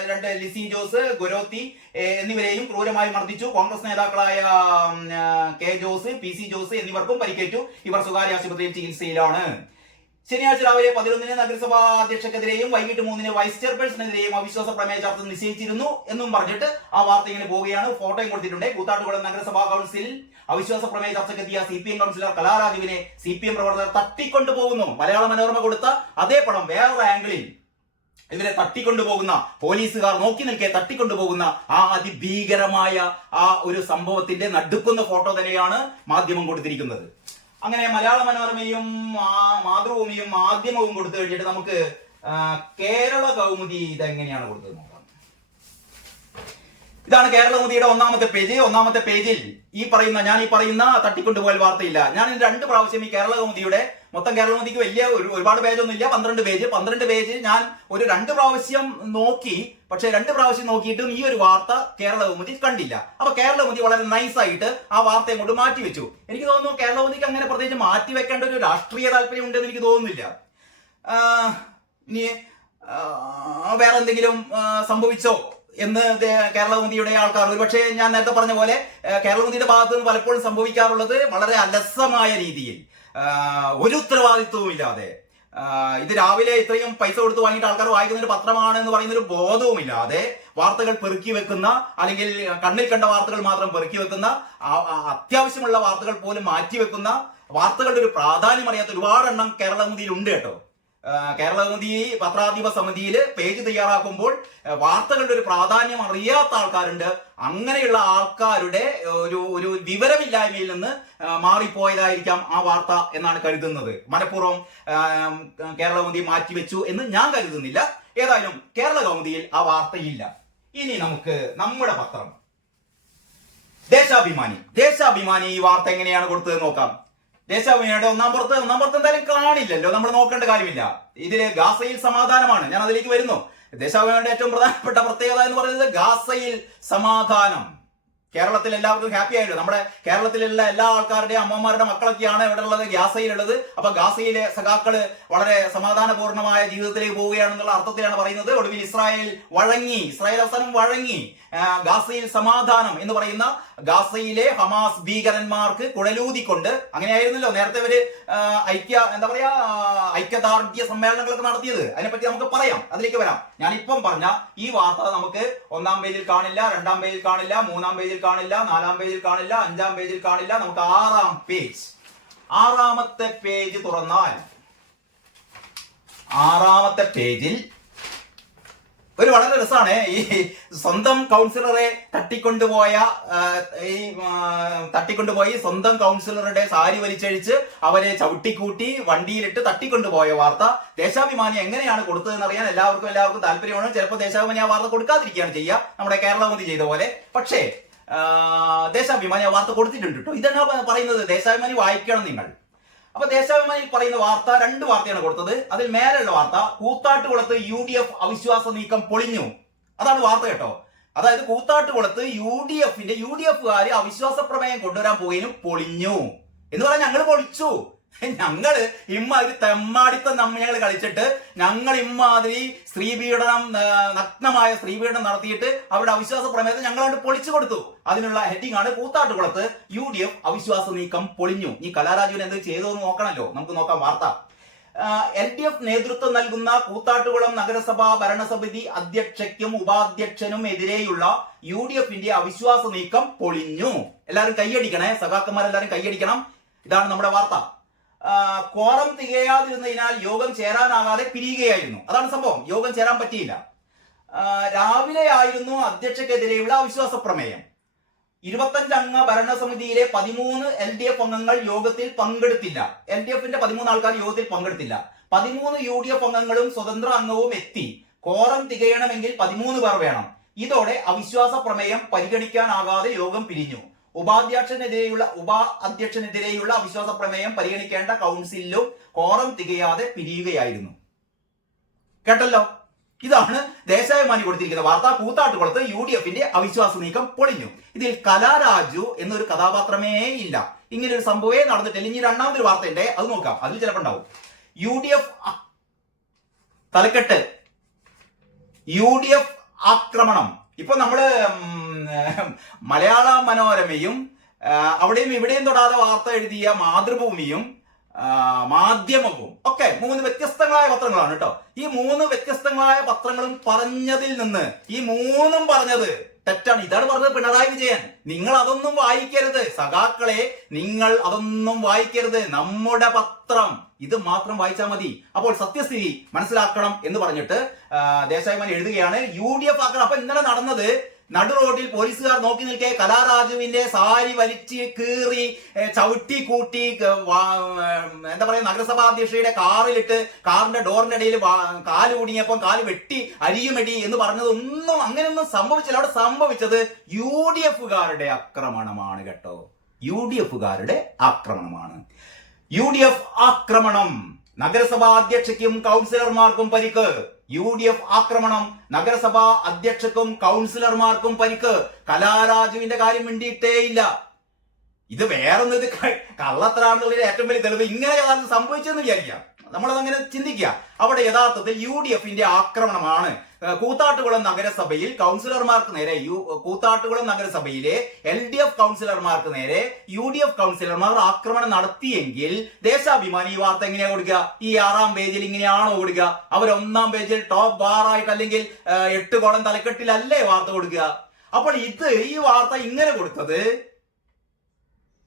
2 ലിസി ജോസ്, ഗുരോത്തി എന്നിവരെയും ക്രൂരമായി മർദ്ദിച്ചു. കോൺഗ്രസ് നേതാക്കളായ കെ ജോസ്, PC ജോസ് എന്നിവർക്കും പരിക്കേറ്റു. ഇവർ സ്വകാര്യ ആശുപത്രിയിൽ ചികിത്സയിലാണ്. ശനിയാഴ്ച രാവിലെ 11-ന് നഗരസഭാ അധ്യക്ഷക്കെതിരെയും വൈകിട്ട് 3-ന് വൈസ് ചെയർപേഴ്സണെതിരെയും അവിശ്വാസ പ്രമേയ ചർച്ച നിശ്ചയിച്ചിരുന്നു എന്നും പറഞ്ഞിട്ട് ആ വാർത്ത ഇങ്ങനെ പോവുകയാണ്. ഫോട്ടോയും കൊടുത്തിട്ടുണ്ട്. കൂത്താട്ടുകുളം നഗരസഭാ കൗൺസിൽ അവിശ്വാസ പ്രമേയ ചർച്ചയ്ക്കെത്തിയ CPM കൗൺസിലർ കലാരാജുവിനെ CPM പ്രവർത്തകർ തട്ടിക്കൊണ്ടുപോകുന്നു. മലയാള മനോരമ കൊടുത്ത അതേ പടം വേറൊരു ആംഗിളിൽ ഇവരെ തട്ടിക്കൊണ്ടുപോകുന്ന, പോലീസുകാർ നോക്കി നിൽക്കെ തട്ടിക്കൊണ്ടുപോകുന്ന ആ അതിഭീകരമായ ആ ഒരു സംഭവത്തിന്റെ നടുക്കുന്ന ഫോട്ടോ തന്നെയാണ് മാധ്യമം കൊടുത്തിരിക്കുന്നത്. അങ്ങനെ മലയാള മനോരമയും മാതൃഭൂമിയും മാധ്യമവും കൊടുത്തു കഴിഞ്ഞിട്ട് നമുക്ക് കേരള കൗമുദി ഇതെങ്ങനെയാണ് കൊടുത്തത് നോക്കാം. ഇതാണ് കേരള കൗമുദിയുടെ ഒന്നാമത്തെ പേജിൽ ഞാൻ ഈ പറയുന്ന തട്ടിക്കൊണ്ടുപോയാൽ വാർത്തയില്ല. ഞാൻ 2 പ്രാവശ്യം ഈ കേരള കൗമുദിയുടെ, മൊത്തം കേരള കൗമുദിക്ക് വലിയ ഒരുപാട് പേജൊന്നും ഇല്ല, 12 പേജ് ഞാൻ ഒരു 2 പ്രാവശ്യം നോക്കി. പക്ഷെ 2 പ്രാവശ്യം നോക്കിയിട്ടും ഈ ഒരു വാർത്ത കേരള കൗമുദി കണ്ടില്ല. അപ്പൊ കേരള കൗമുദി വളരെ നൈസായിട്ട് ആ വാർത്തയെ കൊണ്ട് മാറ്റി വെച്ചു. എനിക്ക് തോന്നുന്നു കേരള കൗമുദിക്ക് അങ്ങനെ പ്രത്യേകിച്ച് മാറ്റി വെക്കേണ്ട ഒരു രാഷ്ട്രീയ താല്പര്യം ഉണ്ടെന്ന് എനിക്ക് തോന്നുന്നില്ല. ഇനി വേറെ എന്തെങ്കിലും സംഭവിച്ചോ എന്ന് കേരള കൗമുദിയുടെ ആൾക്കാർ, ഒരുപക്ഷെ ഞാൻ നേരത്തെ പറഞ്ഞ പോലെ കേരള കൗമുദിയുടെ ഭാഗത്ത് നിന്ന് പലപ്പോഴും സംഭവിക്കാറുള്ളത് വളരെ അലസമായ രീതിയിൽ, ഒരു ഉത്തരവാദിത്വവും ഇല്ലാതെ, ഇത് രാവിലെ ഇത്രയും പൈസ കൊടുത്ത് വാങ്ങിയിട്ട് ആൾക്കാർ വായിക്കുന്ന ഒരു പത്രമാണ് എന്ന് പറയുന്ന ഒരു ബോധവുമില്ലാതെ വാർത്തകൾ പെറുക്കി വെക്കുന്ന, അല്ലെങ്കിൽ കണ്ണിൽ കണ്ട വാർത്തകൾ മാത്രം പെറുക്കി വെക്കുന്ന, അത്യാവശ്യമുള്ള വാർത്തകൾ പോലും മാറ്റിവെക്കുന്ന, വാർത്തകളുടെ ഒരു പ്രാധാന്യം അറിയാത്ത ഒരുപാട് എണ്ണം കേരള കൗമുദിയിൽ ഉണ്ട് കേട്ടോ. കേരള കൗമുദി പത്രാധിപ സമിതിയിൽ പേജ് തയ്യാറാക്കുമ്പോൾ വാർത്തകളുടെ ഒരു പ്രാധാന്യം അറിയാത്ത ആൾക്കാരുണ്ട്. അങ്ങനെയുള്ള ആൾക്കാരുടെ ഒരു വിവരമില്ലായ്മയിൽ നിന്ന് മാറിപ്പോയതായിരിക്കാം ആ വാർത്ത എന്നാണ് കരുതുന്നത്. മനഃപൂർവ്വം കേരള കൗമുദി മാറ്റിവെച്ചു എന്ന് ഞാൻ കരുതുന്നില്ല. ഏതായാലും കേരള കൗമുദിയിൽ ആ വാർത്തയില്ല. ഇനി നമുക്ക് നമ്മുടെ പത്രം ദേശാഭിമാനി ഈ വാർത്ത എങ്ങനെയാണ് കൊടുത്തത് നോക്കാം. ദേശാഭിമാനിയുടെ ഒന്നാം പുറത്ത് എന്തായാലും കാണില്ലല്ലോ, നമ്മൾ നോക്കേണ്ട കാര്യമില്ല. ഇതില് ഗാസയിൽ സമാധാനമാണ്, ഞാൻ അതിലേക്ക് വരുന്നു. ദേശാഭിമാനിയുടെ ഏറ്റവും പ്രധാനപ്പെട്ട പ്രത്യേകത എന്ന് പറയുന്നത് ഗാസയിൽ സമാധാനം. കേരളത്തിൽ എല്ലാവർക്കും ഹാപ്പി ആയിട്ടുണ്ട്. നമ്മുടെ കേരളത്തിലുള്ള എല്ലാ ആൾക്കാരുടെയും അമ്മമാരുടെ മക്കളൊക്കെയാണ് ഇവിടെ ഉള്ളത്, ഗാസയിലുള്ളത്. അപ്പൊ ഗാസയിലെ സഖാക്കള് വളരെ സമാധാനപൂർണമായ ജീവിതത്തിലേക്ക് പോവുകയാണെന്നുള്ള അർത്ഥത്തിലാണ് പറയുന്നത്. ഒടുവിൽ ഇസ്രായേൽ അവസാനം വഴങ്ങി. ഗാസയിൽ സമാധാനം എന്ന് പറയുന്ന ഗാസയിലെ ഹമാസ് ഭീകരന്മാർക്ക് കുഴലൂതിക്കൊണ്ട്, അങ്ങനെയായിരുന്നല്ലോ നേരത്തെ ഇവര് ഐക്യദാർഢ്യ സമ്മേളനങ്ങളൊക്കെ നടത്തിയത്. അതിനെപ്പറ്റി നമുക്ക് പറയാം, അതിലേക്ക് വരാം. ഞാനിപ്പം പറഞ്ഞ ഈ വാർത്ത നമുക്ക് 1-ാം പേജിൽ കാണില്ല, 2-ാം പേജിൽ കാണില്ല, 3-ാം പേജിൽ കാണില്ല, 4-ാം പേജിൽ കാണില്ല, 5-ാം പേജിൽ കാണില്ല. നമുക്ക് 6-ാമത്തെ പേജ് തുറന്നാൽ 6-ാമത്തെ പേജിൽ ഒരു വളരെ രസമാണ്. ഈ സ്വന്തം കൗൺസിലറെ തട്ടിക്കൊണ്ടുപോയി സ്വന്തം കൗൺസിലറുടെ സാരി വലിച്ചഴിച്ച് അവരെ ചവിട്ടിക്കൂട്ടി വണ്ടിയിലിട്ട് തട്ടിക്കൊണ്ടുപോയ വാർത്ത ദേശാഭിമാനി എങ്ങനെയാണ് കൊടുത്തതെന്ന് അറിയാൻ എല്ലാവർക്കും താല്പര്യമാണ്. ചിലപ്പോൾ ദേശാഭിമാനി ആ വാർത്ത കൊടുക്കാതിരിക്കുകയാണ് ചെയ്യുക, നമ്മുടെ കേരളമതി ചെയ്ത പോലെ. പക്ഷേ ദേശാഭിമാനി ആ വാർത്ത കൊടുത്തിട്ടുണ്ട് കേട്ടോ. ഇതാണ് പറയുന്നത്, ദേശാഭിമാനി വായിക്കണം നിങ്ങൾ. അപ്പൊ ദേശാഭിമാനിയിൽ പറയുന്ന വാർത്ത 2 വാർത്തയാണ് കൊടുത്തത്. അതിൽ മേലുള്ള വാർത്ത കൂത്താട്ടുകുളത്ത് UDF അവിശ്വാസ നീക്കം പൊളിഞ്ഞു, അതാണ് വാർത്ത കേട്ടോ. അതായത് കൂത്താട്ടുകുളത്ത് UDFകാര് അവിശ്വാസ പ്രമേയം കൊണ്ടുവരാൻ പോയതിനും പൊളിഞ്ഞു എന്ന് പറഞ്ഞാൽ ഞങ്ങൾ പൊളിച്ചു. ഞങ്ങള് ഇമ്മാതിരി തെമ്മാടിത്തം ഞങ്ങൾ കളിച്ചിട്ട് ഞങ്ങൾ ഇമ്മാതിരി നഗ്നമായ സ്ത്രീപീഡനം നടത്തിയിട്ട് അവരുടെ അവിശ്വാസ പ്രമേയത്തെ ഞങ്ങളോട് പൊളിച്ചു കൊടുത്തു. അതിനുള്ള ഹെഡിങ് ആണ് കൂത്താട്ടുകുളത്ത് UDF അവിശ്വാസ നീക്കം പൊളിഞ്ഞു. ഈ കലാരാജുവിന് എന്ത് ചെയ്തോന്ന് നോക്കണല്ലോ, നമുക്ക് നോക്കാം വാർത്ത. LDF നേതൃത്വം നൽകുന്ന കൂത്താട്ടുകുളം നഗരസഭാ ഭരണസമിതി അധ്യക്ഷയ്ക്കും ഉപാധ്യക്ഷനും എതിരെയുള്ള UDFന്റെ അവിശ്വാസ നീക്കം പൊളിഞ്ഞു. എല്ലാവരും കൈയടിക്കണേ, സഖാക്കന്മാരെല്ലാരും കൈയടിക്കണം. ഇതാണ് നമ്മുടെ വാർത്ത. ക്വാറം തികയാതിരുന്നതിനാൽ യോഗം ചേരാനാകാതെ പിരിയുകയായിരുന്നു. അതാണ് സംഭവം, യോഗം ചേരാൻ പറ്റിയില്ല. രാവിലെ ആയിരുന്നു അധ്യക്ഷക്കെതിരെയുള്ള അവിശ്വാസ പ്രമേയം. 25 അംഗ ഭരണസമിതിയിലെ 13 LDF അംഗങ്ങൾ യോഗത്തിൽ പങ്കെടുത്തില്ല. LDFന്റെ 13 ആൾക്കാർ യോഗത്തിൽ പങ്കെടുത്തില്ല. 13 UDF അംഗങ്ങളും സ്വതന്ത്ര അംഗവും എത്തി. ക്വാറം തികയണമെങ്കിൽ 13 പേർ വേണം. ഇതോടെ അവിശ്വാസ പ്രമേയം പരിഗണിക്കാനാകാതെ യോഗം പിരിഞ്ഞു. ഉപാധ്യക്ഷനെതിരെയുള്ള അവിശ്വാസ പ്രമേയം പരിഗണിക്കേണ്ട കൗൺസിലും ക്വാറം തികയാതെ പിരിയുകയായിരുന്നു. കേട്ടല്ലോ, ഇതാണ് ദേശാഭിമാനി കൊടുത്തിരിക്കുന്ന വാർത്ത. കൂത്താട്ടുകുളത്ത് UDFന്റെ അവിശ്വാസ നീക്കം പൊളിഞ്ഞു. ഇതിൽ കലാരാജു എന്നൊരു കഥാപാത്രമേ ഇല്ല, ഇങ്ങനെ ഒരു സംഭവമേ നടന്നിട്ടില്ല. ഇനി 2-ാമതൊരു വാർത്തയുണ്ട്, അത് നോക്കാം, അതിൽ ചിലപ്പോൾ ഉണ്ടാവും. UDF തലക്കെട്ട് UDF ആക്രമണം. ഇപ്പൊ നമ്മള് മലയാള മനോരമയും അവിടെയും ഇവിടെയും തൊടാതെ വാർത്ത എഴുതിയ മാതൃഭൂമിയും മാധ്യമവും ഒക്കെ 3 വ്യത്യസ്തങ്ങളായ പത്രങ്ങളാണ് കേട്ടോ. ഈ 3 വ്യത്യസ്തങ്ങളായ പത്രങ്ങളും പറഞ്ഞതിൽ നിന്ന് ഈ 3ഉം പറഞ്ഞത് തെറ്റാണ്. ഇതാണ് പറഞ്ഞത് പിണറായി വിജയൻ. നിങ്ങൾ അതൊന്നും വായിക്കരുത് സഖാക്കളെ, നിങ്ങൾ അതൊന്നും വായിക്കരുത്. നമ്മുടെ പത്രം ഇത് മാത്രം വായിച്ചാൽ മതി. അപ്പോൾ സത്യസ്ഥിതി മനസ്സിലാക്കണം എന്ന് പറഞ്ഞിട്ട് ദേശാഭിമാനി എഴുതുകയാണ് UDF ആക്കണം. അപ്പൊ ഇന്നലെ നടന്നത് നടു റോഡിൽ പോലീസുകാർ നോക്കി നിൽക്കെ കലാരാജുവിന്റെ സാരി വലിച്ച് കീറി ചവിട്ടി കൂട്ടി എന്താ പറയാ നഗരസഭാ അധ്യക്ഷയുടെ കാറിലിട്ട് കാറിന്റെ ഡോറിന്റെ ഇടയിൽ കാല് കുടുങ്ങിയപ്പോൾ കാല് വെട്ടി അരിയുമെടി എന്ന് പറഞ്ഞതൊന്നും അങ്ങനെയൊന്നും സംഭവിച്ചില്ല. അവിടെ സംഭവിച്ചത് UDFകാരുടെ ആക്രമണമാണ് കേട്ടോ. UDFകാരുടെ ആക്രമണമാണ്. UDF ആക്രമണം, നഗരസഭാ അധ്യക്ഷയ്ക്കും കൗൺസിലർമാർക്കും പരിക്ക്. UDF ആക്രമണം, നഗരസഭാ അധ്യക്ഷക്കും കൗൺസിലർമാർക്കും പരിക്ക്. കലാരാജുവിന്റെ കാര്യം മിണ്ടിയിട്ടേയില്ല. ഇത് വേറൊന്നും, ഇത് കള്ളത്തരാണെന്നുള്ളതിൽ ഏറ്റവും വലിയ തെളിവ്. ഇങ്ങനെ യഥാർത്ഥം സംഭവിച്ചെന്ന് വിചാരിക്കാം, നമ്മളതങ്ങനെ ചിന്തിക്കുക. അവിടെ യഥാർത്ഥത്തിൽ UDFന്റെ ആക്രമണമാണ്. കൂത്താട്ടുകുളം നഗരസഭയിൽ കൗൺസിലർമാർക്ക് നേരെ, കൂത്താട്ടുകുളം നഗരസഭയിലെ LDF കൗൺസിലർമാർക്ക് നേരെ UDF കൗൺസിലർമാർ ആക്രമണം നടത്തിയെങ്കിൽ ദേശാഭിമാനി ഈ വാർത്ത എങ്ങനെയാ കൊടുക്കുക? ഈ 6-ാം പേജിൽ ഇങ്ങനെയാണോ കൊടുക്കുക? അവർ 1-ാം പേജിൽ ടോപ്പ് ബാറായിട്ട് അല്ലെങ്കിൽ 8 കോളം തലക്കെട്ടിലല്ലേ വാർത്ത കൊടുക്കുക? അപ്പോൾ ഈ വാർത്ത ഇങ്ങനെ കൊടുത്തത്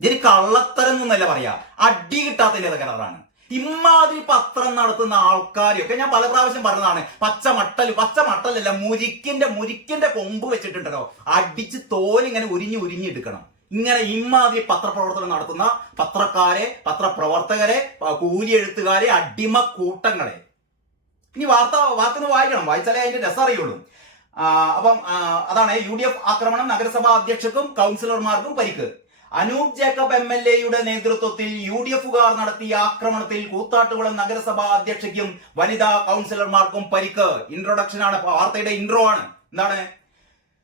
ഇതിന് കള്ളത്തരം എന്നല്ല പറയാ, അടി കിട്ടാത്തതിന്റെ തകരാറാണ്. ഇമാതിരി പത്രം നടത്തുന്ന ആൾക്കാരെയൊക്കെ ഞാൻ പല പ്രാവശ്യം പറഞ്ഞതാണ്. പച്ചമട്ടലല്ല, മുരിക്കിന്റെ കൊമ്പ് വെച്ചിട്ടുണ്ടല്ലോ, അടിച്ച് തോലിങ്ങനെ ഉരിഞ്ഞെടുക്കണം. ഇങ്ങനെ ഇമാതിരി പത്രപ്രവർത്തനം നടത്തുന്ന പത്രക്കാരെ, പത്രപ്രവർത്തകരെ, കൂലിയെഴുത്തുകാരെ, അടിമ കൂട്ടങ്ങളെ. ഇനി വാർത്ത വായിക്കണം, വായിച്ചാലേ അതിന്റെ രസം അറിയുള്ളൂ. അപ്പം അതാണ് UDF ആക്രമണം, നഗരസഭാ അധ്യക്ഷക്കും കൗൺസിലർമാർക്കും പരിക്ക്. അനൂപ് ജേക്കബ് MLA നേതൃത്വത്തിൽ UDFുകാർ നടത്തിയ ആക്രമണത്തിൽ കൂത്താട്ടുകുളം നഗരസഭാ അധ്യക്ഷയ്ക്കും വനിതാ കൗൺസിലർമാർക്കും പരിക്ക്. ഇൻട്രൊഡക്ഷൻ ആണ്, വാർത്തയുടെ ഇൻട്രോ ആണ്. എന്താണ്?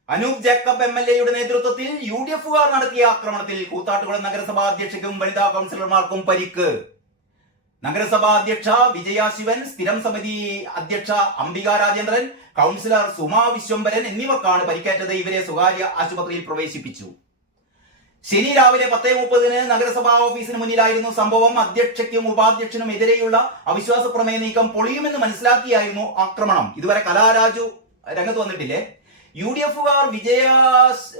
അനൂപ് ജേക്കബ് MLA നേതൃത്വത്തിൽ UDFുകാർ നടത്തിയ ആക്രമണത്തിൽ കൂത്താട്ടുകുളം നഗരസഭാ അധ്യക്ഷയ്ക്കും വനിതാ കൗൺസിലർമാർക്കും പരിക്ക്. നഗരസഭാ അധ്യക്ഷ വിജയ ശിവൻ, സ്ഥിരം സമിതി അധ്യക്ഷ അംബിക രാജേന്ദ്രൻ, കൗൺസിലർ സുമാ വിശ്വംഭരൻ എന്നിവർക്കാണ് പരിക്കേറ്റത്. ഇവരെ സ്വകാര്യ ആശുപത്രിയിൽ പ്രവേശിപ്പിച്ചു. ശനി രാവിലെ 10:30 നഗരസഭാ ഓഫീസിന് മുന്നിലായിരുന്നു സംഭവം. അധ്യക്ഷയ്ക്കും ഉപാധ്യക്ഷനും എതിരെയുള്ള അവിശ്വാസ പ്രമേയ നീക്കം പൊളിയുമെന്ന് മനസ്സിലാക്കിയായിരുന്നു ആക്രമണം. ഇതുവരെ കലാരാജു രംഗത്ത് വന്നിട്ടില്ലേ? UDFുകാർ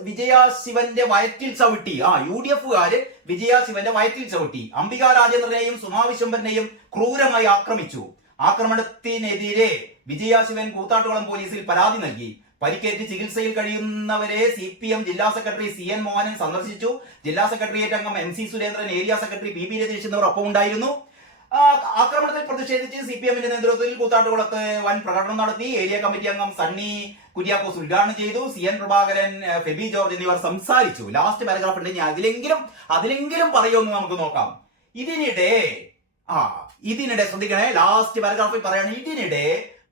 വിജയ ശിവന്റെ വയറ്റിൽ ചവിട്ടി. UDFുകാര് വിജയ ശിവന്റെ വയറ്റിൽ ചവിട്ടി. അംബിക രാജേന്ദ്രനെയും സുമാ വിശ്വംഭരനെയും ക്രൂരമായി ആക്രമിച്ചു. ആക്രമണത്തിനെതിരെ വിജയ ശിവൻ കൂത്താട്ടുകുളം പോലീസിൽ പരാതി നൽകി. പരിക്കേറ്റ് ചികിത്സയിൽ കഴിയുന്നവരെ CPM ജില്ലാ സെക്രട്ടറി CN മോഹനൻ സന്ദർശിച്ചു. ജില്ലാ സെക്രട്ടേറിയറ്റ് അംഗം MC Surendran, area secretary PP Ratheesh എന്നിവർ ഒപ്പം ഉണ്ടായിരുന്നു. ആക്രമണത്തിൽ പ്രതിഷേധിച്ച് CPMന്റെ നേതൃത്വത്തിൽ കൂത്താട്ടുകുളത്ത് വൻ പ്രകടനം നടത്തി. ഏരിയ കമ്മിറ്റി അംഗം സണ്ണി കുര്യാക്കോസ് ഉദ്ഘാടനം ചെയ്തു. CN പ്രഭാകരൻ, ഫെബി ജോർജ് എന്നിവർ സംസാരിച്ചു. ലാസ്റ്റ് പാരഗ്രാഫ് ഉണ്ട്, ഞാൻ അതിലെങ്കിലും പറയുമെന്ന് നമുക്ക് നോക്കാം. ഇതിനിടെ ശ്രദ്ധിക്കണേ, ലാസ്റ്റ് പാരഗ്രാഫിൽ പറയാണ്, ഇതിനിടെ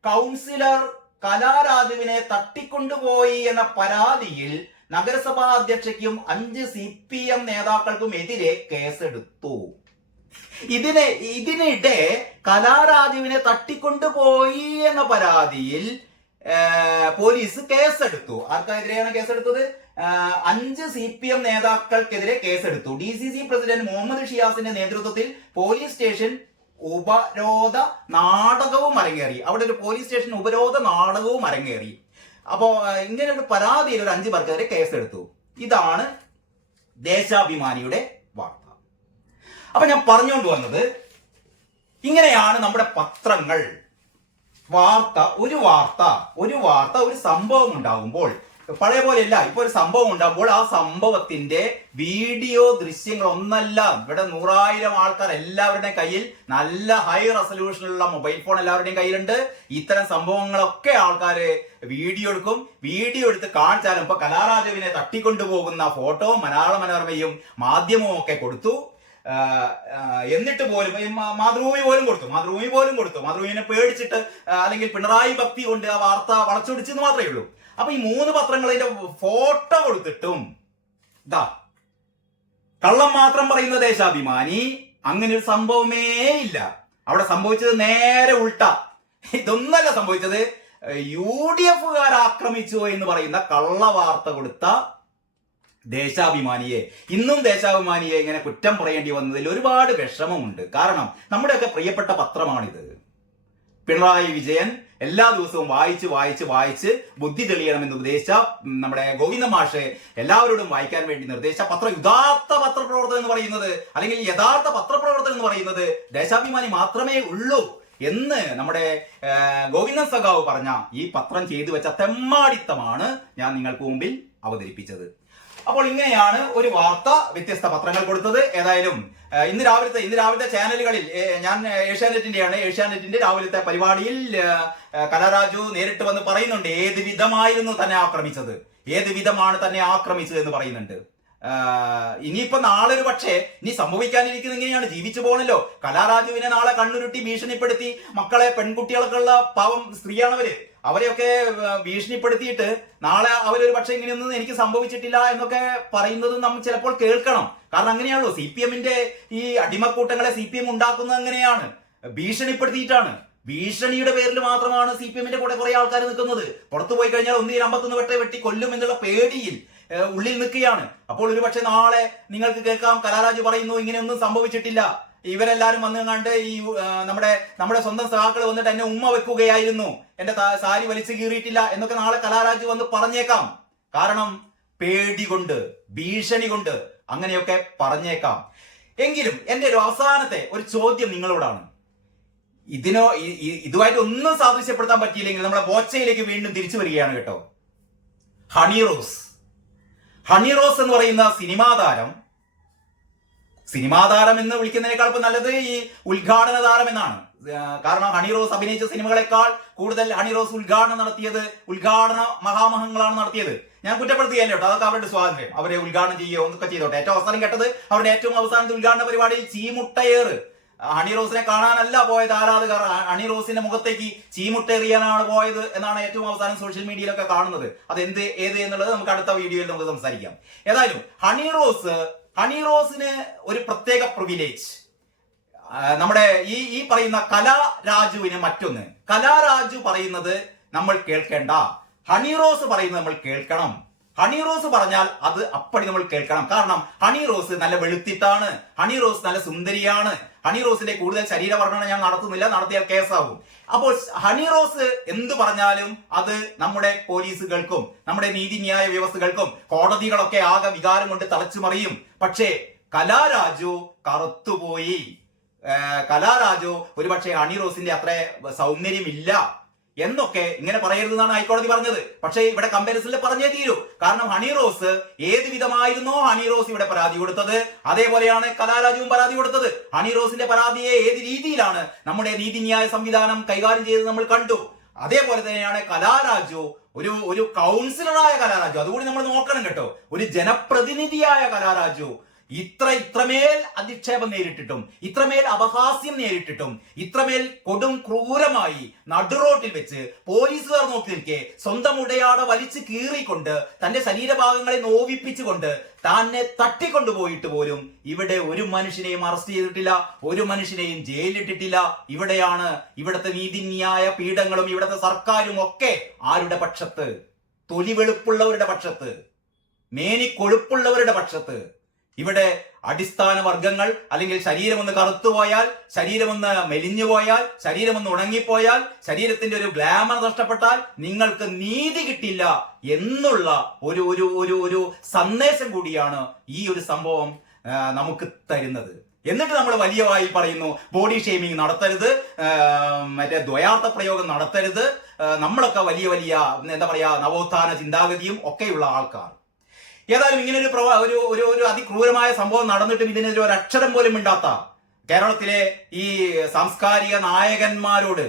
കൗൺസിലർ കലാരാജുവിനെ തട്ടിക്കൊണ്ടുപോയി എന്ന പരാതിയിൽ നഗരസഭാ അധ്യക്ഷയ്ക്കും 5 CPM നേതാക്കൾക്കും എതിരെ കേസെടുത്തു. ഇതിനിടെ കലാരാജുവിനെ തട്ടിക്കൊണ്ടുപോയി എന്ന പരാതിയിൽ പോലീസ് കേസെടുത്തു. ആർക്കെതിരെയാണ് കേസെടുത്തത്? 5 CPM നേതാക്കൾക്കെതിരെ കേസെടുത്തു. DCC പ്രസിഡന്റ് മുഹമ്മദ് ഷിയാസിന്റെ നേതൃത്വത്തിൽ പോലീസ് സ്റ്റേഷൻ ഉപരോധ നാടകവും അരങ്ങേറി. അവിടെ ഒരു പോലീസ് സ്റ്റേഷൻ ഉപരോധ നാടകവും അരങ്ങേറി. അപ്പോ ഇങ്ങനെ ഒരു പരാതിയിൽ ഒരു 5 പേർക്കെതിരെ കേസെടുത്തു. ഇതാണ് ദേശാഭിമാനിയുടെ വാർത്ത. അപ്പൊ ഞാൻ പറഞ്ഞുകൊണ്ട് വന്നത്, ഇങ്ങനെയാണ് നമ്മുടെ പത്രങ്ങൾ ഒരു സംഭവം ഉണ്ടാകുമ്പോൾ, പഴയ പോലെയല്ല, ഇപ്പൊ ഒരു സംഭവം ഉണ്ടാകുമ്പോൾ ആ സംഭവത്തിന്റെ വീഡിയോ ദൃശ്യങ്ങൾ ഒന്നല്ല, ഇവിടെ 100,000 ആൾക്കാർ എല്ലാവരുടെയും കയ്യിൽ നല്ല ഹൈ റെസൊല്യൂഷനുള്ള മൊബൈൽ ഫോൺ എല്ലാവരുടെയും കയ്യിലുണ്ട്. ഇത്തരം സംഭവങ്ങളൊക്കെ ആൾക്കാര് വീഡിയോ എടുക്കും. വീഡിയോ എടുത്ത് കാണിച്ചാലും ഇപ്പൊ കലാരാജുവിനെ തട്ടിക്കൊണ്ടുപോകുന്ന ഫോട്ടോ മലയാള മനോരമയും മാധ്യമവും ഒക്കെ കൊടുത്തു. എന്നിട്ട് പോലും മാതൃഭൂമി പോലും കൊടുത്തു. മാതൃഭൂമിനെ പേടിച്ചിട്ട് അല്ലെങ്കിൽ പിണറായി ഭക്തി കൊണ്ട് ആ വാർത്ത വളച്ചൊടിച്ചെന്ന് മാത്രമേ ഉള്ളൂ. അപ്പൊ ഈ 3 പത്രങ്ങളിന്റെ ഫോട്ടോ കൊടുത്തിട്ടും കള്ളം മാത്രം പറയുന്ന ദേശാഭിമാനി അങ്ങനെ ഒരു സംഭവമേ ഇല്ല. അവിടെ സംഭവിച്ചത് നേരെ ഉൾട്ട. ഇതൊന്നല്ല സംഭവിച്ചത്. UDFുകാർ ആക്രമിച്ചു എന്ന് പറയുന്ന കള്ള വാർത്ത കൊടുത്ത ദേശാഭിമാനിയെ, ഇന്നും ദേശാഭിമാനിയെ ഇങ്ങനെ കുറ്റം പറയേണ്ടി വന്നതിൽ ഒരുപാട് വിഷമമുണ്ട്. കാരണം നമ്മുടെയൊക്കെ പ്രിയപ്പെട്ട പത്രമാണിത്. പിണറായി വിജയൻ എല്ലാ ദിവസവും വായിച്ച് ബുദ്ധി തെളിയണമെന്ന് ഉപദേശിച്ച നമ്മുടെ ഗോവിന്ദ മാഷെ എല്ലാവരോടും വായിക്കാൻ വേണ്ടി നിർദ്ദേശിച്ച യഥാർത്ഥ പത്രപ്രവർത്തനം എന്ന് പറയുന്നത്, അല്ലെങ്കിൽ യഥാർത്ഥ പത്രപ്രവർത്തനം എന്ന് പറയുന്നത് ദേശാഭിമാനി മാത്രമേ ഉള്ളൂ എന്ന് നമ്മുടെ ഗോവിന്ദൻ സഖാവ് പറഞ്ഞ ഈ പത്രം ചെയ്തു വെച്ച തെമ്മാടിത്തമാണ് ഞാൻ നിങ്ങൾക്ക് മുമ്പിൽ അവതരിപ്പിച്ചത്. അപ്പോൾ ഇങ്ങനെയാണ് ഒരു വാർത്ത വ്യത്യസ്ത പത്രങ്ങൾ കൊടുത്തത്. ഏതായാലും ഇന്ന് രാവിലത്തെ ചാനലുകളിൽ, ഞാൻ ഏഷ്യാനെറ്റിന്റെ രാവിലത്തെ പരിപാടിയിൽ കലാരാജു നേരിട്ട് വന്ന് പറയുന്നുണ്ട് ഏത് വിധമായിരുന്നു തന്നെ ആക്രമിച്ചത്, ഏത് വിധമാണ് തന്നെ ആക്രമിച്ചത് എന്ന് പറയുന്നുണ്ട്. ഇനിയിപ്പോ നാളെ ഒരു പക്ഷേ ഇനി സംഭവിക്കാനിരിക്കുന്നത് ഇങ്ങനെയാണ്. ജീവിച്ചു പോകണല്ലോ. കലാരാജുവിനെ നാളെ കണ്ണുരുട്ടി ഭീഷണിപ്പെടുത്തി മക്കളെ, പെൺകുട്ടികളൊക്കെ ഉള്ള പാവം സ്ത്രീയാണവര്, അവരെയൊക്കെ ഭീഷണിപ്പെടുത്തിയിട്ട് നാളെ അവരൊരു പക്ഷെ ഇങ്ങനെയൊന്നും എനിക്ക് സംഭവിച്ചിട്ടില്ല എന്നൊക്കെ പറയുന്നത് നമ്മൾ ചിലപ്പോൾ കേൾക്കണം. കാരണം അങ്ങനെയാണല്ലോ CPMന്റെ ഈ അടിമക്കൂട്ടങ്ങളെ CPM ഉണ്ടാക്കുന്നത്. അങ്ങനെയാണ്, ഭീഷണിപ്പെടുത്തിയിട്ടാണ്. ഭീഷണിയുടെ പേരിൽ മാത്രമാണ് CPMന്റെ കൂടെ കുറെ ആൾക്കാർ നിൽക്കുന്നത്. പുറത്തു പോയി കഴിഞ്ഞാൽ 151 വെട്ടി കൊല്ലും എന്നുള്ള പേടിയിൽ ഉള്ളിൽ നിൽക്കുകയാണ്. അപ്പോൾ ഒരു പക്ഷെ നാളെ നിങ്ങൾക്ക് കേൾക്കാം കലാരാജു പറയുന്നു ഇങ്ങനെയൊന്നും സംഭവിച്ചിട്ടില്ല, ഇവരെല്ലാരും വന്ന് കണ്ട് ഈ നമ്മുടെ സ്വന്തം സഹാക്കൾ വന്നിട്ട് എന്നെ ഉമ്മ വെക്കുകയായിരുന്നു, എന്റെ സാരി വലിച്ചു കീറിയിട്ടില്ല എന്നൊക്കെ നാളെ കലാരാജു വന്ന് പറഞ്ഞേക്കാം. കാരണം പേടി കൊണ്ട്, ഭീഷണി കൊണ്ട് അങ്ങനെയൊക്കെ പറഞ്ഞേക്കാം. എങ്കിലും എന്റെ ഒരു അവസാനത്തെ ഒരു ചോദ്യം നിങ്ങളോടാണ്. ഇതുമായിട്ട് ഒന്നും സാദൃശ്യപ്പെടുത്താൻ പറ്റിയില്ലെങ്കിൽ നമ്മളെ ബോച്ചയിലേക്ക് വീണ്ടും തിരിച്ചു വരികയാണ് കേട്ടോ. ഹണി റോസ് എന്ന് പറയുന്ന സിനിമാ താരം എന്ന് വിളിക്കുന്നതിനേക്കാൾ നല്ലത് ഈ ഉദ്ഘാടന താരം എന്നാണ്. കാരണം ഹണി റോസ് അഭിനയിച്ച സിനിമകളെക്കാൾ കൂടുതൽ ഹണി റോസ് ഉദ്ഘാടന മഹാമഹങ്ങളാണ് നടത്തിയത്. ഞാൻ കുറ്റപ്പെടുത്തുകയല്ല കേട്ടോ, അതൊക്കെ അവരുടെ സ്വാതന്ത്ര്യം, അവരെ ഉദ്ഘാടനം ചെയ്യുകയോ ഒന്നൊക്കെ ചെയ്തോട്ടെ. ഏറ്റവും അവസാനം കേട്ടത് അവരുടെ ഏറ്റവും അവസാനത്തെ ഉദ്ഘാടന പരിപാടിയിൽ ചീമുട്ടയേറ്. ഹണി റോസിനെ കാണാനല്ല പോയത് ആരാധകർ, ഹണി റോസിന്റെ മുഖത്തേക്ക് ചീമുട്ടേറിയാനാണ് പോയത് എന്നാണ് ഏറ്റവും അവസാനം സോഷ്യൽ മീഡിയയിലൊക്കെ കാണുന്നത്. അത് ഏത് എന്നുള്ളത് നമുക്ക് അടുത്ത വീഡിയോയിൽ നമുക്ക് സംസാരിക്കാം. ഏതായാലും ഹണി റോസിന് ഒരു പ്രത്യേക പ്രിവിലേജ്. നമ്മുടെ ഈ പറയുന്ന കലാരാജുവിന് മറ്റൊന്ന്. കലാരാജു പറയുന്നത് നമ്മൾ കേൾക്കേണ്ട, ഹണി റോസ് പറയുന്നത് നമ്മൾ കേൾക്കണം. ഹണി റോസ് പറഞ്ഞാൽ അത് അപ്പടി നമ്മൾ കേൾക്കണം. കാരണം ഹണി റോസ് നല്ല വെളുത്തിട്ടാണ്, ഹണി റോസ് നല്ല സുന്ദരിയാണ്. ഹണി റോസിന്റെ കൂടുതൽ ശരീരവർണ്ണന ഞാൻ നടത്തുന്നില്ല, നടത്തിയാൽ കേസാവും. അപ്പോൾ ഹണി റോസ് എന്ത് പറഞ്ഞാലും അത് നമ്മുടെ പോലീസുകൾക്കും നമ്മുടെ നീതിന്യായ വ്യവസ്ഥകൾക്കും കോടതികളൊക്കെ ആകെ വികാരം കൊണ്ട് തളച്ചു മറിയും. പക്ഷേ കലാരാജു കറുത്തുപോയി. കലാരാജു ഒരുപക്ഷെ ഹണി റോസിന്റെ അത്ര സൗന്ദര്യമില്ല എന്നൊക്കെ ഇങ്ങനെ പറയരുതെന്നാണ് ഹൈക്കോടതി പറഞ്ഞത്. പക്ഷേ ഇവിടെ കമ്പാരിസണിൽ പറഞ്ഞേ തീരൂ. കാരണം ഹണി റോസ് ഏത് വിധമായിരുന്നോ ഹണി റോസ് ഇവിടെ പരാതി കൊടുത്തത്, അതേപോലെയാണ് കലാരാജുവും പരാതി കൊടുത്തത്. ഹണി റോസിന്റെ പരാതിയെ ഏത് രീതിയിലാണ് നമ്മുടെ നീതിന്യായ സംവിധാനം കൈകാര്യം ചെയ്തത് നമ്മൾ കണ്ടു. അതേപോലെ തന്നെയാണ് കലാരാജു ഒരു കൗൺസിലറായ കലാരാജു, അതുകൂടി നമ്മൾ നോക്കണം കേട്ടോ. ഒരു ജനപ്രതിനിധിയായ കലാരാജു ഇത്രമേൽ അധിക്ഷേപം നേരിട്ടിട്ടും, ഇത്രമേൽ അപഹാസ്യം നേരിട്ടിട്ടും, ഇത്രമേൽ കൊടും ക്രൂരമായി നടുറോട്ടിൽ വെച്ച് പോലീസുകാർ നോക്കി നിൽക്കെ സ്വന്തം ഉടയാട വലിച്ചു കീറിക്കൊണ്ട് തന്റെ ശരീരഭാഗങ്ങളെ നോവിപ്പിച്ചുകൊണ്ട് തന്നെ തട്ടിക്കൊണ്ടുപോയിട്ട് പോലും ഇവിടെ ഒരു മനുഷ്യനെയും അറസ്റ്റ് ചെയ്തിട്ടില്ല, ഒരു മനുഷ്യനെയും ജയിലിട്ടിട്ടില്ല. ഇവിടെയാണ് ഇവിടുത്തെ നീതിന്യായ പീഠങ്ങളും ഇവിടുത്തെ സർക്കാരും ഒക്കെ ആരുടെ പക്ഷത്ത്? തൊലി വെളുപ്പുള്ളവരുടെ പക്ഷത്ത്, മേനിക്കൊഴുപ്പുള്ളവരുടെ പക്ഷത്ത്. ഇവിടെ അടിസ്ഥാന വർഗങ്ങൾ അല്ലെങ്കിൽ ശരീരമൊന്ന് കറുത്തുപോയാൽ, ശരീരമൊന്ന് മെലിഞ്ഞുപോയാൽ, ശരീരമൊന്ന് ഉണങ്ങിപ്പോയാൽ, ശരീരത്തിന്റെ ഒരു ഗ്ലാമർ നഷ്ടപ്പെട്ടാൽ നിങ്ങൾക്ക് നീതി കിട്ടില്ല എന്നുള്ള ഒരു സന്ദേശം കൂടിയാണ് ഈ ഒരു സംഭവം നമുക്ക് തരുന്നത്. എന്നിട്ട് നമ്മൾ വലിയ വായിൽ പറയുന്നു ബോഡി ഷെയ്മിങ് നടത്തരുത്, മറ്റേ ദ്വയാർത്ഥ പ്രയോഗം നടത്തരുത്. നമ്മളൊക്കെ വലിയ എന്താ പറയാ നവോത്ഥാന ചിന്താഗതിയും ഒക്കെയുള്ള ആൾക്കാർ. ഏതായാലും ഇങ്ങനെ ഒരു അതിക്രൂരമായ സംഭവം നടന്നിട്ടും ഇതിനെതിരെ ഒരു അക്ഷരം പോലും മിണ്ടാത്ത കേരളത്തിലെ ഈ സാംസ്കാരിക നായകന്മാരോട്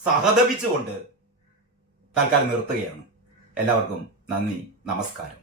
സഹതപിച്ചുകൊണ്ട് തൽക്കാലം നിർത്തുകയാണ്. എല്ലാവർക്കും നന്ദി, നമസ്കാരം.